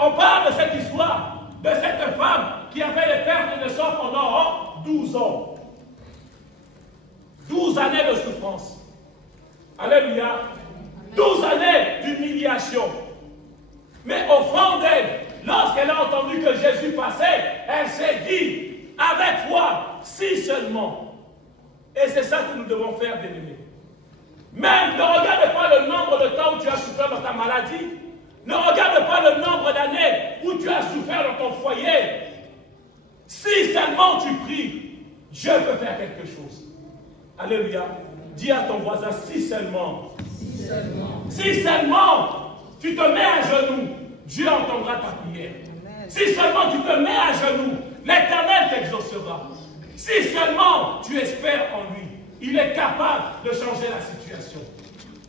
On parle de cette histoire, de cette femme qui avait les pertes de sang pendant 12 ans. 12 années de souffrance. Alléluia. 12 années d'humiliation. Mais au fond d'elle, lorsqu'elle a entendu que Jésus passait, elle s'est dit, avec toi, si seulement. Et c'est ça que nous devons faire, bien-aimés. Même ne regarde pas le nombre de temps où tu as souffert dans ta maladie. Ne regarde pas le nombre d'années où tu as souffert dans ton foyer. Si seulement tu pries, Dieu peut faire quelque chose. Alléluia. Dis à ton voisin, si seulement. Si seulement. Si seulement tu te mets à genoux, Dieu entendra ta prière. Si seulement tu te mets à genoux, l'Éternel t'exaucera. Si seulement tu espères en lui, il est capable de changer la situation.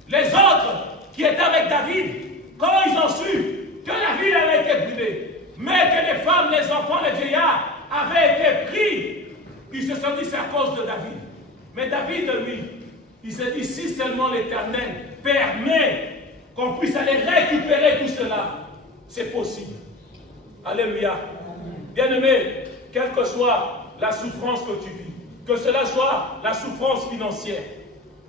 Les autres qui étaient avec David, quand ils ont su que la ville avait été brûlée, mais que les femmes, les enfants, les vieillards avaient été pris, ils se sont dit c'est à cause de David. Mais David, lui, il s'est dit si seulement l'Éternel permet qu'on puisse aller récupérer tout cela, c'est possible. Alléluia. Bien-aimé, quelle que soit la souffrance que tu vis, que cela soit la souffrance financière,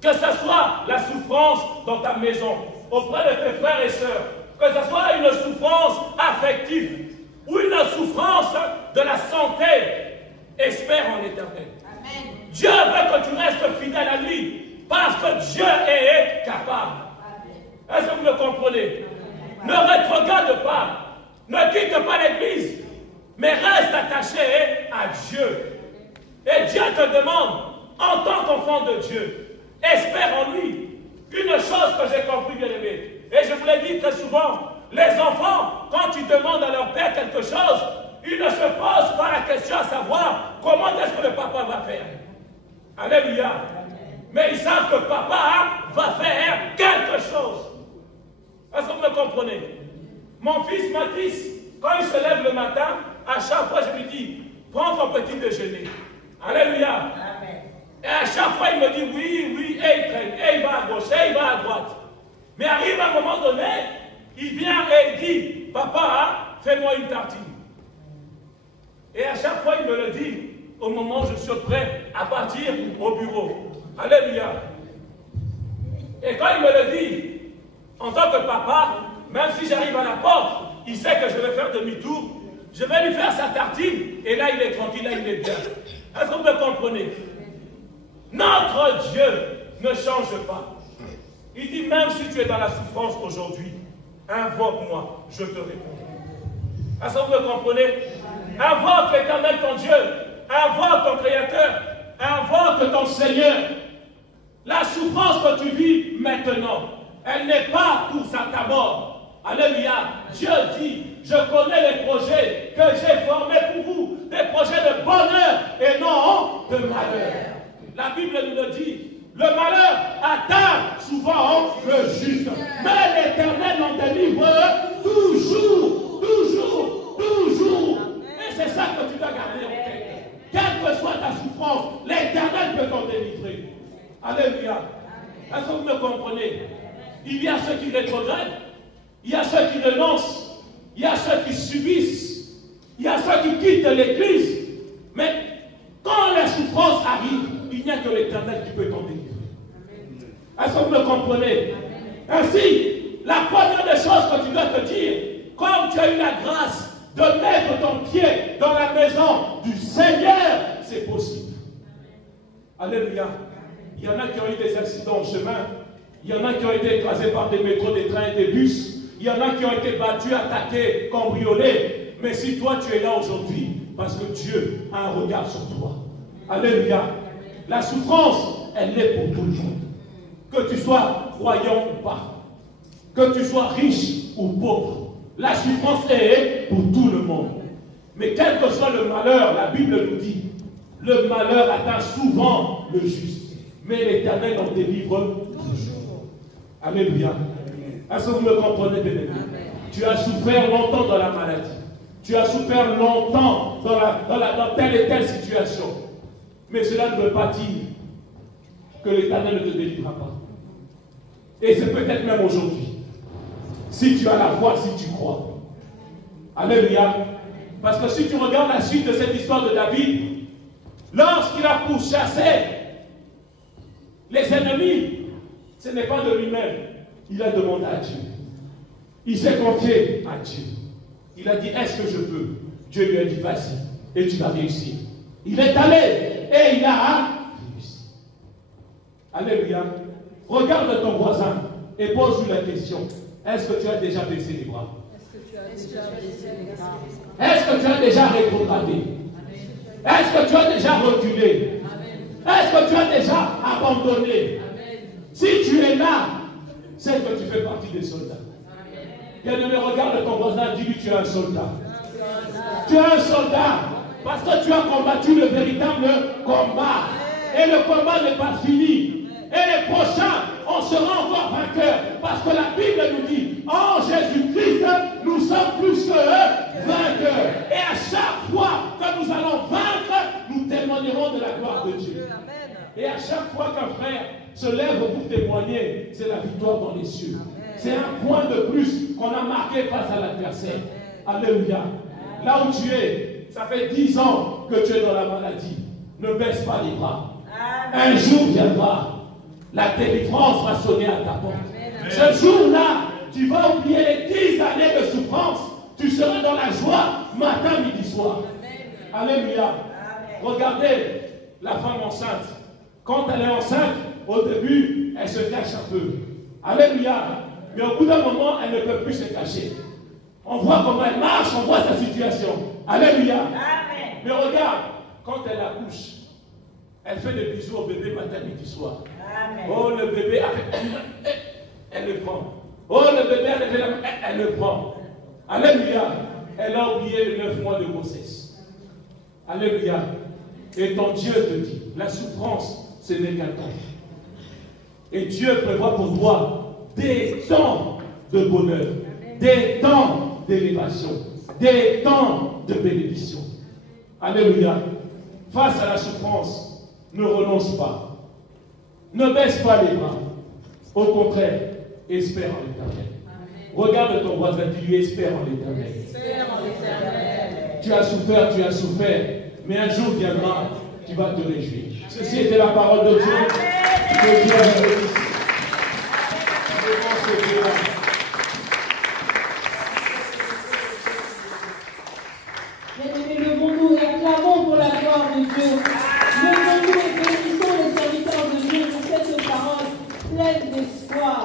que ce soit la souffrance dans ta maison, auprès de tes frères et sœurs, que ce soit une souffrance affective ou une souffrance de la santé, espère en l'Éternel. Dieu veut que tu restes fidèle à lui, parce que Dieu est capable. Est-ce que vous le comprenez? Ne rétrograde pas, ne quitte pas l'église, mais reste attaché à Dieu. Et Dieu te demande, en tant qu'enfant de Dieu, espère en lui. Une chose que j'ai compris, bien aimé, et je vous l'ai dit très souvent, les enfants, quand tu demandes à leur père quelque chose, ils ne se posent pas la question à savoir comment est-ce que le papa va faire. Alléluia. Mais ils savent que papa va faire quelque chose. Est-ce que vous me comprenez? Mon fils Mathis, quand il se lève le matin, à chaque fois je lui dis, prends ton petit déjeuner. Alléluia. Amen. Et à chaque fois il me dit oui, et il traîne, et il va à gauche, et il va à droite. Mais arrive à un moment donné, il vient et il dit, papa, fais-moi une tartine. Et à chaque fois il me le dit, au moment où je suis prêt à partir au bureau. Alléluia. Et quand il me le dit, en tant que papa, même si j'arrive à la porte, il sait que je vais faire demi-tour, je vais lui faire sa tartine, et là il est tranquille, là il est bien. Est-ce que vous me comprenez? Notre Dieu ne change pas. Il dit, même si tu es dans la souffrance aujourd'hui, invoque-moi, je te répondrai. Est-ce que vous me comprenez? Invoque l'Éternel ton Dieu, invoque ton Créateur, invoque ton Seigneur. La souffrance que tu vis maintenant, elle n'est pas pour ta mort. Alléluia. Dieu dit, je connais les projets que j'ai formés pour vous, des projets de bonheur et non de malheur. La Bible nous le dit, le malheur atteint souvent le juste, mais l'Éternel en délivre toujours, toujours, toujours. Et c'est ça que tu dois garder en tête. Quelle que soit ta souffrance, l'Éternel peut t'en délivrer. Alléluia. Est-ce que vous me comprenez? Il y a ceux qui rétrogradent, il y a ceux qui renoncent, il y a ceux qui subissent, il y a ceux qui quittent l'Église. Mais quand la souffrance arrive, il n'y a que l'Éternel qui peut t'en délivrer. Est-ce que vous me comprenez? Ainsi, la première des choses que tu dois te dire, comme tu as eu la grâce de mettre ton pied dans la maison du Seigneur, c'est possible. Alléluia. Il y en a qui ont eu des accidents au chemin. Il y en a qui ont été écrasés par des métros, des trains et des bus. Il y en a qui ont été battus, attaqués, cambriolés. Mais si toi tu es là aujourd'hui, parce que Dieu a un regard sur toi. Alléluia. La souffrance, elle est pour tout le monde. Que tu sois croyant ou pas. Que tu sois riche ou pauvre. La souffrance est pour tout le monde. Mais quel que soit le malheur, la Bible nous dit, le malheur atteint souvent le juste. Mais l'Éternel en délivre toujours. Alléluia. Est-ce que vous me comprenez, bien-aimé? Tu as souffert longtemps dans la maladie. Tu as souffert longtemps dans telle et telle situation. Mais cela ne veut pas dire que l'Éternel ne te délivrera pas. Et c'est peut-être même aujourd'hui. Si tu as la foi, si tu crois. Alléluia. Parce que si tu regardes la suite de cette histoire de David, lorsqu'il a pourchassé les ennemis, ce n'est pas de lui-même. Il a demandé à Dieu. Il s'est confié à Dieu. Il a dit, est-ce que je peux? Dieu lui a dit, vas-y, et tu vas réussir. Il est allé, et il a réussi. Alléluia. Regarde ton voisin, et pose-lui la question. Est-ce que tu as déjà baissé les bras? Est-ce que tu as déjà rétrogradé? Est-ce que tu as déjà reculé? Est-ce que tu as déjà abandonné? Si tu es là, c'est que tu fais partie des soldats. Bien-aimé, regarde ton voisin, dis-lui tu es un soldat. Tu es un soldat parce que tu as combattu le véritable combat. Et le combat n'est pas fini. Et les prochains, on sera encore vainqueurs. Parce que la Bible nous dit, en Jésus-Christ, nous sommes plus que vainqueurs. Et à chaque fois que nous allons vaincre, nous témoignerons de la gloire de Dieu. Et à chaque fois qu'un frère se lève pour témoigner, c'est la victoire dans les cieux. C'est un point de plus qu'on a marqué face à l'adversaire. Alléluia. Là où tu es, ça fait 10 ans que tu es dans la maladie. Ne baisse pas les bras. Un jour viendra. La délivrance va sonner à ta porte. Ce jour-là, tu vas oublier les 10 années de souffrance. Tu seras dans la joie matin, midi, soir. Alléluia. Regardez la femme enceinte. Quand elle est enceinte, au début, elle se cache un peu. Alléluia. Mais au bout d'un moment, elle ne peut plus se cacher. On voit comment elle marche, on voit sa situation. Alléluia. Amen. Mais regarde, quand elle accouche, elle fait des bisous au bébé matin, midi, soir. Amen. Oh, le bébé, elle le prend. Oh, le bébé, elle le prend. Alléluia. Elle a oublié les 9 mois de grossesse. Alléluia. Et ton Dieu te dit, la souffrance, ce n'est qu'un temps. Et Dieu prévoit pour toi des temps de bonheur, des temps d'élévation, des temps de bénédiction. Alléluia. Face à la souffrance, ne renonce pas. Ne baisse pas les bras. Au contraire, espère en l'Éternel. Regarde ton voisin, dis-lui espère en l'Éternel. Tu as souffert, Mais un jour viendra, tu vas te réjouir. Ceci était la parole de Dieu. Que Dieu bénisse. Bien-aimés, levons-nous et acclamons pour la gloire de Dieu. Levons-nous et bénissons les serviteurs de Dieu pour cette parole pleine d'espoir.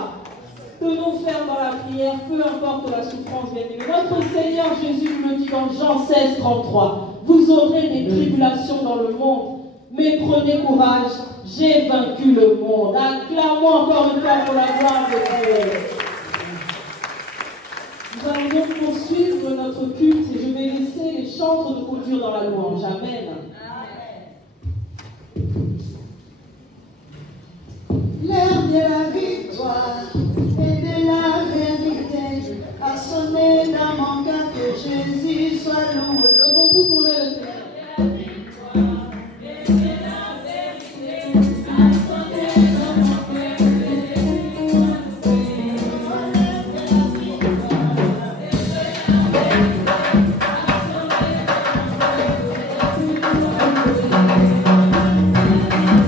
Tenons ferme dans la prière, peu importe la souffrance, bien-aimés. Notre Seigneur Jésus nous le dit dans Jean 16, 33. Vous aurez des tribulations dans le monde, mais prenez courage, j'ai vaincu le monde. Acclamons encore une fois pour la gloire de Dieu. Nous allons donc poursuivre notre culte et je vais laisser les chantres nous conduire dans la louange. Amen. L'heure de la victoire et de la vérité a sonné dans mon cœur, que Jésus soit loué. Levons-nous pour le Seigneur. Thank you.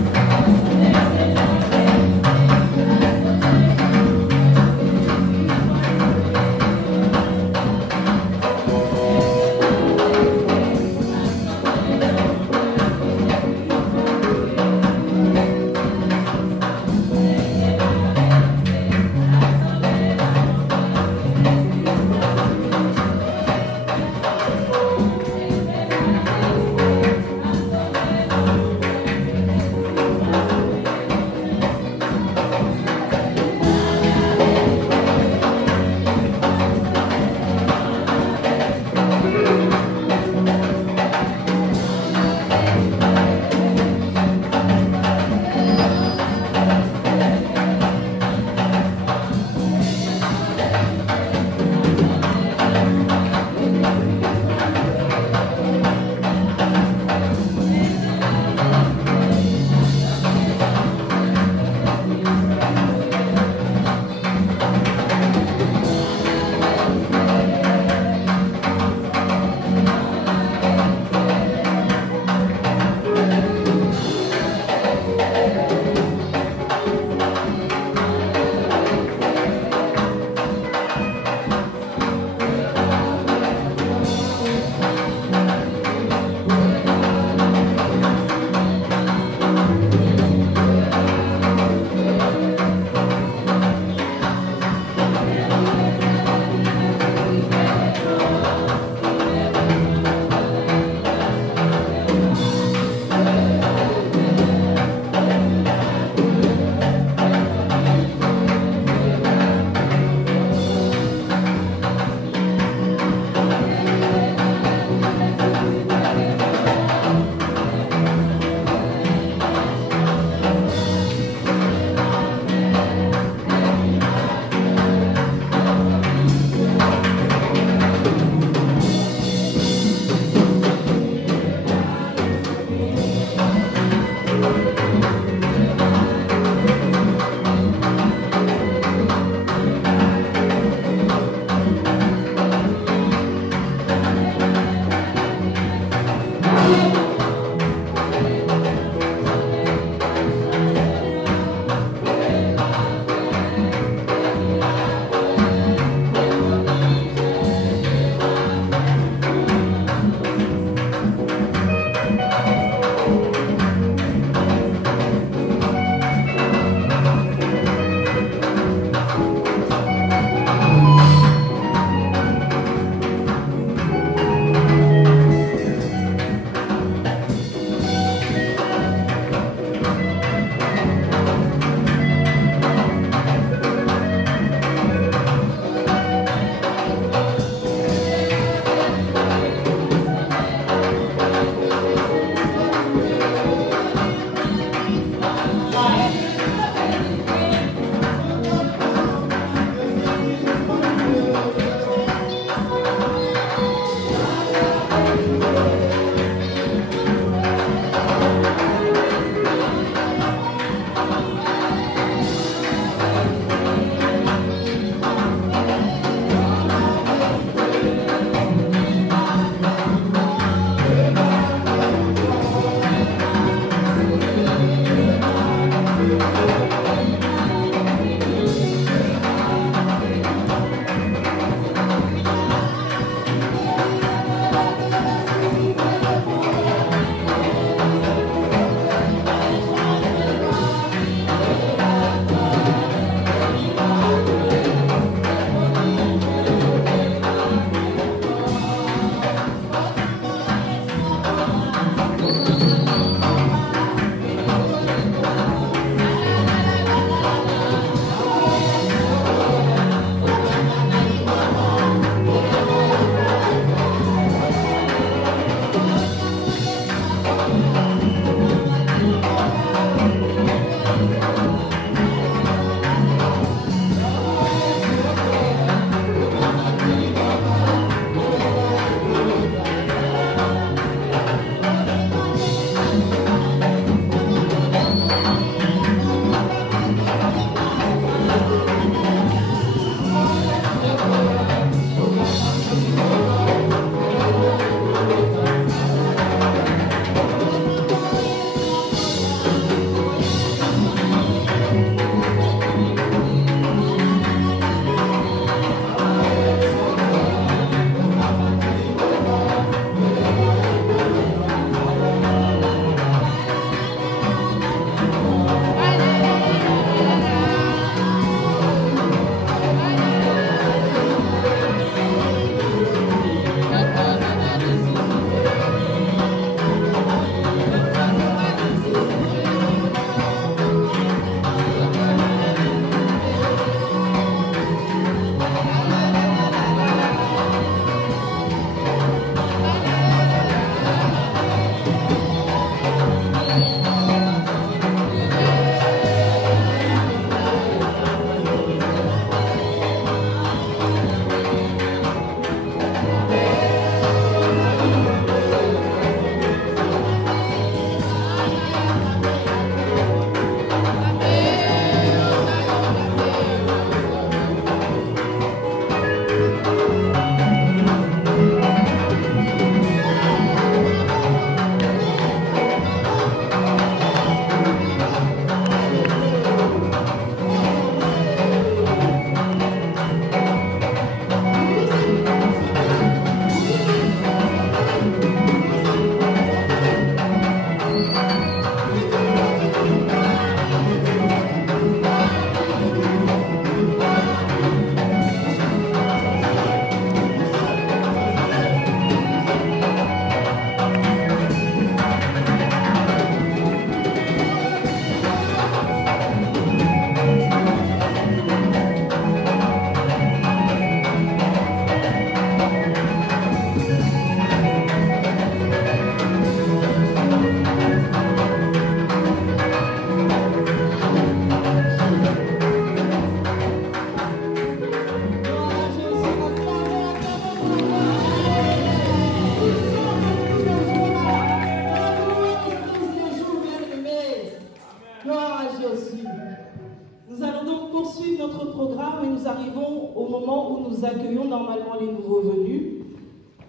accueillons normalement les nouveaux venus.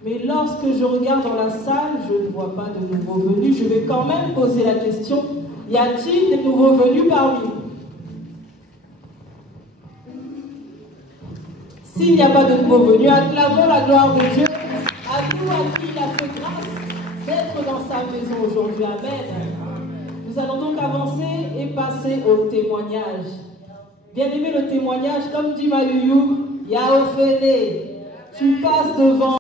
Mais lorsque je regarde dans la salle, je ne vois pas de nouveaux venus. Je vais quand même poser la question, y a-t-il des nouveaux venus parmi nous? S'il n'y a pas de nouveaux venus, acclamons la gloire de Dieu à nous à qui il a fait grâce d'être dans sa maison aujourd'hui. Amen. Nous allons donc avancer et passer au témoignage. Bien aimé, le témoignage, comme dit Maluyou, Yaofele, tu passes devant.